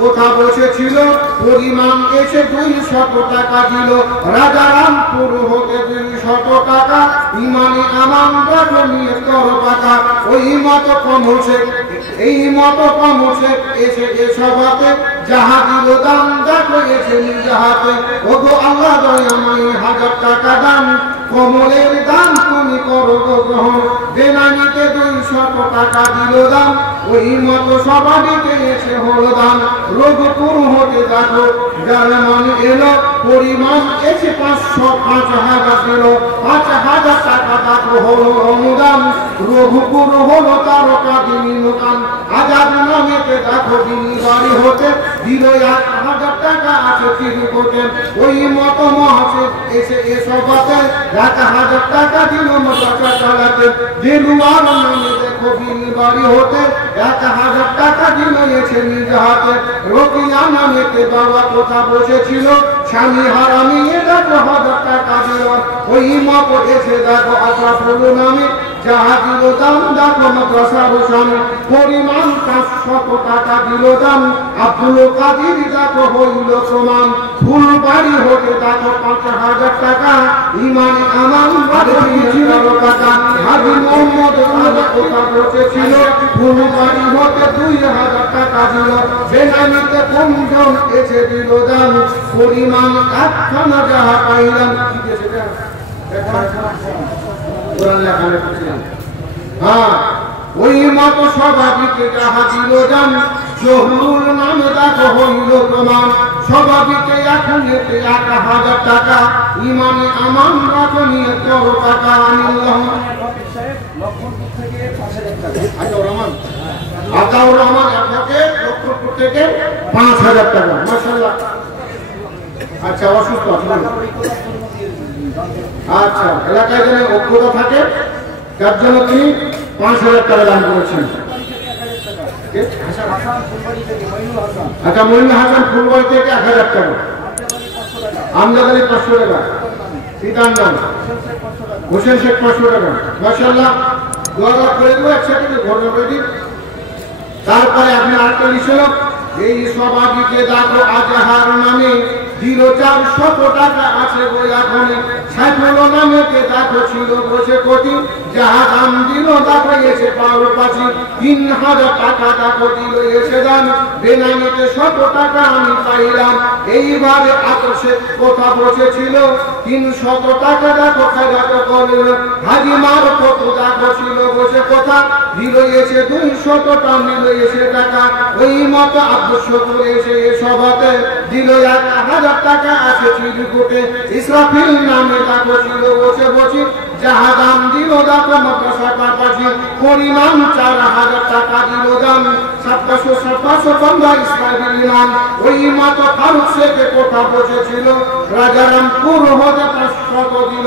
কোথা বসেছিল পরিমাণ এসে 200 টাকা দিল রাজারামপুর হতে 200 টাকা ইমানি আমান দেখো নিয়ে টাকা ওই মত কমছে এই মত কমছে এসে সবাতে যাহা দিল দান দেখো এসে নিজ হাতে ওগো আল্লাহ দয়াময় 1000 টাকা দান কমলের দান তুমি করো গ্রহণ বেনামিতে 200 টাকা দিল দান ওই মত সবাইকে এসে হলো দান রঘুপুর হতে দেখো যার মনে এলো পরিমাণ এসে 5000 দিল 5000 টাকা দেখো হলো অনুদান রঘুপুর হলো তারকা দিন আজাদ নামেতে দেখো দিনী বাড়ি হতে দিল 1000 টাকা আছে তিরুপতে ওই মত মহাসে এসে এসবাতে 1000 টাকা দিল মাদ্রাসা চালাতে দিলুয়ার নামে দেখো দিনী বাড়ি হতে 1000 টাকা দিল এসে নিজ হাতে রোকিয়া নামেতে বাবা কোথা বসেছিল স্বামী হারামি দেখো 1000 টাকা দিল ওই মত এসে দেখো আশরাফুল নামে যাহা দিল দান দেখো মাদ্রাসার সামনে পরিমাণ 500 টাকা দিল দান আব্দুল কাদির দেখো হইল প্রমাণ ফুলবাড়ি হতে দেখো 5000 টাকা ইমানি আমান দিয়েছিল টাকা হাজি মোহাম্মদ কোথা বসেছিল ফুলবাড়ি হতে 2000 টাকা দিল বেনামিতে কমজন এসে দিল দান পরিমাণ 1খানা যাহা পাইলাম ওই মত সভাবিকে যাহা দিল দান জহুরুল নামে দেখো হইল প্রমাণ সভাবিকে এখন এতে 1000 টাকা ইমানে আমান রাখো নিয়ে করো টাকা আনিল্লাহ লক্ষণপুর থেকে 5000 টাকা আতাউর রহমান আপনাকে লক্ষণপুর থেকে 5000 টাকা মাশাআল্লাহ আচ্ছা, অসুস্থ আছেন। এলাকার ঐক্যতার জন্য দিয়ে আচ্ছা, এলাকায় যেন ঐক্যতা থাকে যার জন্য তিনি 5,000 টাকা দান করেছেন। হাসান ফুলবাড়ি থেকে মইনুল হাসান, আচ্ছা, মইনুল হাসান ফুলবাড়ি থেকে 1,000 টাকা, আমদানি 500 টাকা, পিতার নাম হোসেন শেখ 500 টাকা। মাশাআল্লাহ, দোয়া করে দেবো একসাথে ঘটনা করে দিন। তারপরে আপনি আরেকটা লিখল, এই সভাটিকে দেখো আজহার নামে 400 টাকা আছে বই এখনে, সাইফুল নামে কে দেখো ছিল বসে কোটি, যাহা দাম দিল দেখো এসে পাওয়ার পাচ্ছি 3,000 টাকা দেখো দিল এসে দাম, বেনামিতে 100 টাকা আমি পাইলাম। এইভাবে আকাশে কথা বসেছিল 300 টাকা দেখো খাজাত করল, হাজি মার কত দেখো ছিল বসে কথা, দিল এসে 200 টাকা নিল এসে টাকা। ওই মতো আদর্শ করে এসে এ সভাতে দিল 1,000 টাকা আছে চিরকুটে, ইসরাফিল নামে দেখো ছিল বসে বসে, যাহা দাম দিল দেখো মাদ্রাসা পাশাপাশি, পরিমাণ 4,000 টাকা দিল দাম, 700 বাংলা ইসরাফিল নাম। ওই মতো ফারুক শেখে কোথা বসেছিল, রাজারামপুর হতে 500 দিল,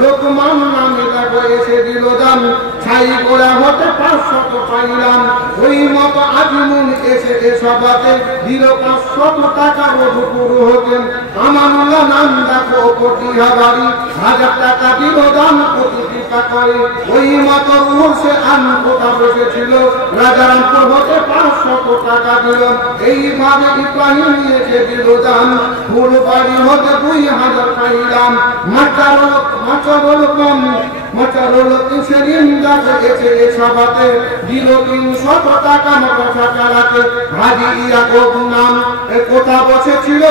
লোকমান নামে দেখো এসে দিল দাম, ছাই গোড়া হতে 500 পাইলাম। ওই মতো আজিমুন এসে এ সভাতে দিল 500 টাকা রঘুপুর হতেন, আমানুল্লাহ নাম দেখো পটিয়া বাড়ি, 1,000 টাকা দিল দাম প্রতিষ্ঠা করে। ওই মতো রুহসে আন কোথা বসেছিল, রাজারামপুর হতে 500 টাকা দিল। এইভাবে ইব্রাহিম এসে দিল দাম, ফুলবাড়ি হতে 2,000 পাইলাম। মাচারল কম সেদিন দেখে এসে এ সভাতে দিল 300 টাকা মাদ্রাসা চালাতে, হাজি ইয়াকুব নাম কোথা বসেছিল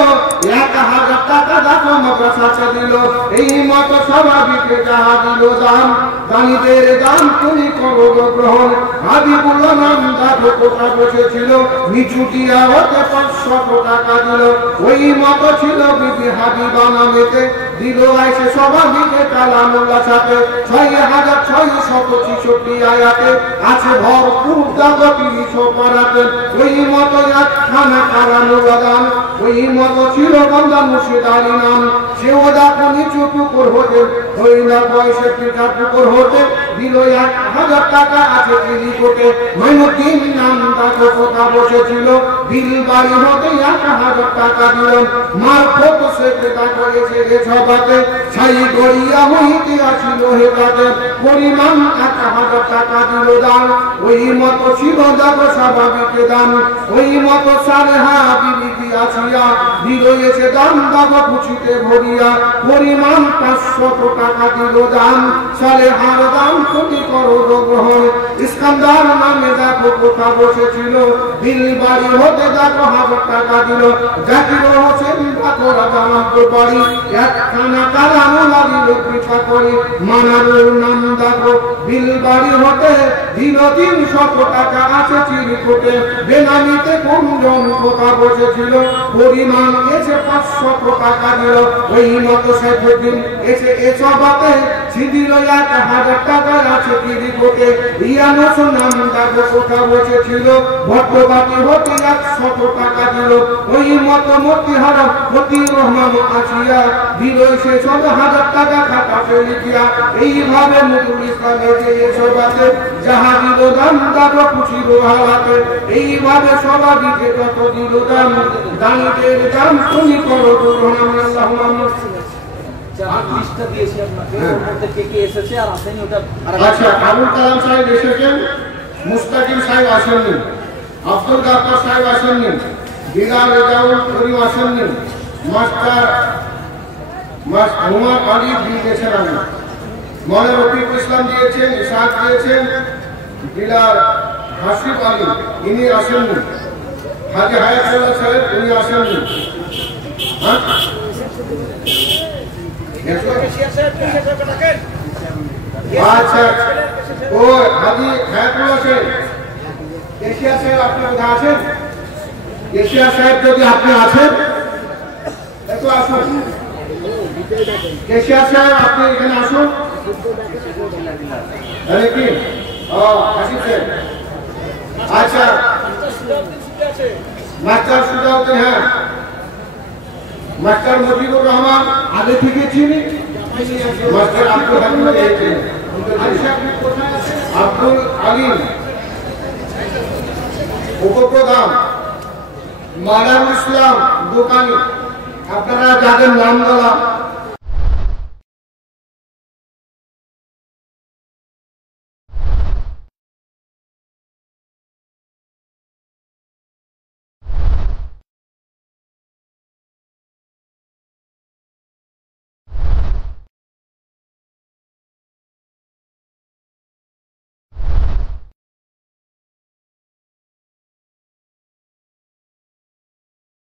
1,000 টাকা দেখো মাদ্রাসাতে দিল। এই মতো স্বাভাবিকে যাহা দিল দাম, দানিদের দাম তুমি করো গ্রহণ, হাবিবুল্লাহ নাম দেখো কোথা বসেছিল, নিচুটিয়া হতে 500 টাকা দিল। ওই মতো ছিল বিবি হাবিবা নামেতে, দিল আইসে স্বাভাবিকে কালামুল্লাহ সাথে, 6,666 আয়াতে আছে ভরপুর দাদা 300 পারাতে। ওই মতো একখানা কালামুল্লাহ দান, ওই মতো ছিল বান্দা মুর্শিদ আলী নাম, সেও দেখো নিচু টুকুর হতে, ওই না বয়সে পিঠা টুকুর হতে দিল 1,000 টাকা আছে চিলিকোটে। মইনুদ্দিন নাম দেখো কোথা বসেছিল, বিলবাড়ি হতে 1,000 টাকা দিল। মারফত শেখে দেখো এসে এ সভাতে, ছাই গড়িয়া হইতে আসিল হেতাতে, পরিমাণ 1,000 টাকা দিল দান। ওই মতো ছিল দেখো স্বাভাবিকে দান, ওই মতো সালেহা বিবিকে আসিয়া দিল এসে দান দেখো খুশিতে ভরিয়া, পরিমাণ 500 টাকা দিল দান। সালেহার দাম তুমি করো গ্রহণ, ইস্কান্দার নামে দেখো কোথা বসেছিল, বিলবাড়ি হতে দেখো 1,000 টাকা দিল। জাকির হোসেন দেখো রাজারামপুর বাড়ি, একখানা কালামুল্লাহ দিল কৃপা করে। মানারুল নাম দেখো বিলবাড়ি হতে দিল 300 টাকা আছে চিরকুটে, বেনামিতে কোনজন কোথা বসেছিল, পরিমাণ এসে 500 টাকা দিল। ওই মতো সাইফুদ্দিন এসে এ সভাতে দিল 1,000 টাকা আছে চিরকুটে, ইয়ানুস নাম দেখো কোথা বসেছিল, ভট্টবাটি হতে 100 টাকা দিল। ওই মতো মতিহারা মতিউর রহমান আসিয়া দিল সে 1,000 টাকা খাতাতে লিখিয়া। এইভাবে নজরুল ইসলামের যে সভাতে যাহা দিল দাম দেখো খুশির হালাতে, এইভাবে সভাবিকে যত দিল দাম, দানিদের দাম তুমি করো গ্রহণ। লিস্টটা দিয়েছি আপনাকে, ওর মধ্যে কে কে এসেছে আর আসেনি ওটা। আচ্ছা, আবুল কালাম সাহেব এসেছেন, মুস্তাকিম সাহেব আসেননি, আব্দুল গাফফার সাহেব আসেননি, বিলাল রেজাউল করিম আসেননি, মাস্টার উমর আলী দিয়েছেন, আমি মনে রফিকুল ইসলাম দিয়েছেন, ইশাক দিয়েছেন, বিলাল হাসিফ আলী ইনি আসেননি, হাজি হায়াতুল্লাহ সাহেব উনি আসেননি। আচ্ছা, ও হাজি হায়াতুল্লাহ সাহেব, এশিয়া সাহেব আপনি কোথায় আছেন? এশিয়া সাহেব যদি আপনি আছেন একটু আসুন। এশিয়া সাহেব আপনি এখানে আসুন। তাহলে কি হাসিফ সাহেব, আচ্ছা মাস্টার সুজাউদ্দিন, হ্যাঁ মাস্টার মজিবুর রহমান আগে থেকে চিনি, মাস্টার আব্দুল হালিম আব্দুল আলিম উপপ্রধান, মাদারুল ইসলাম দোকানি, আপনারা যাদের নাম বলা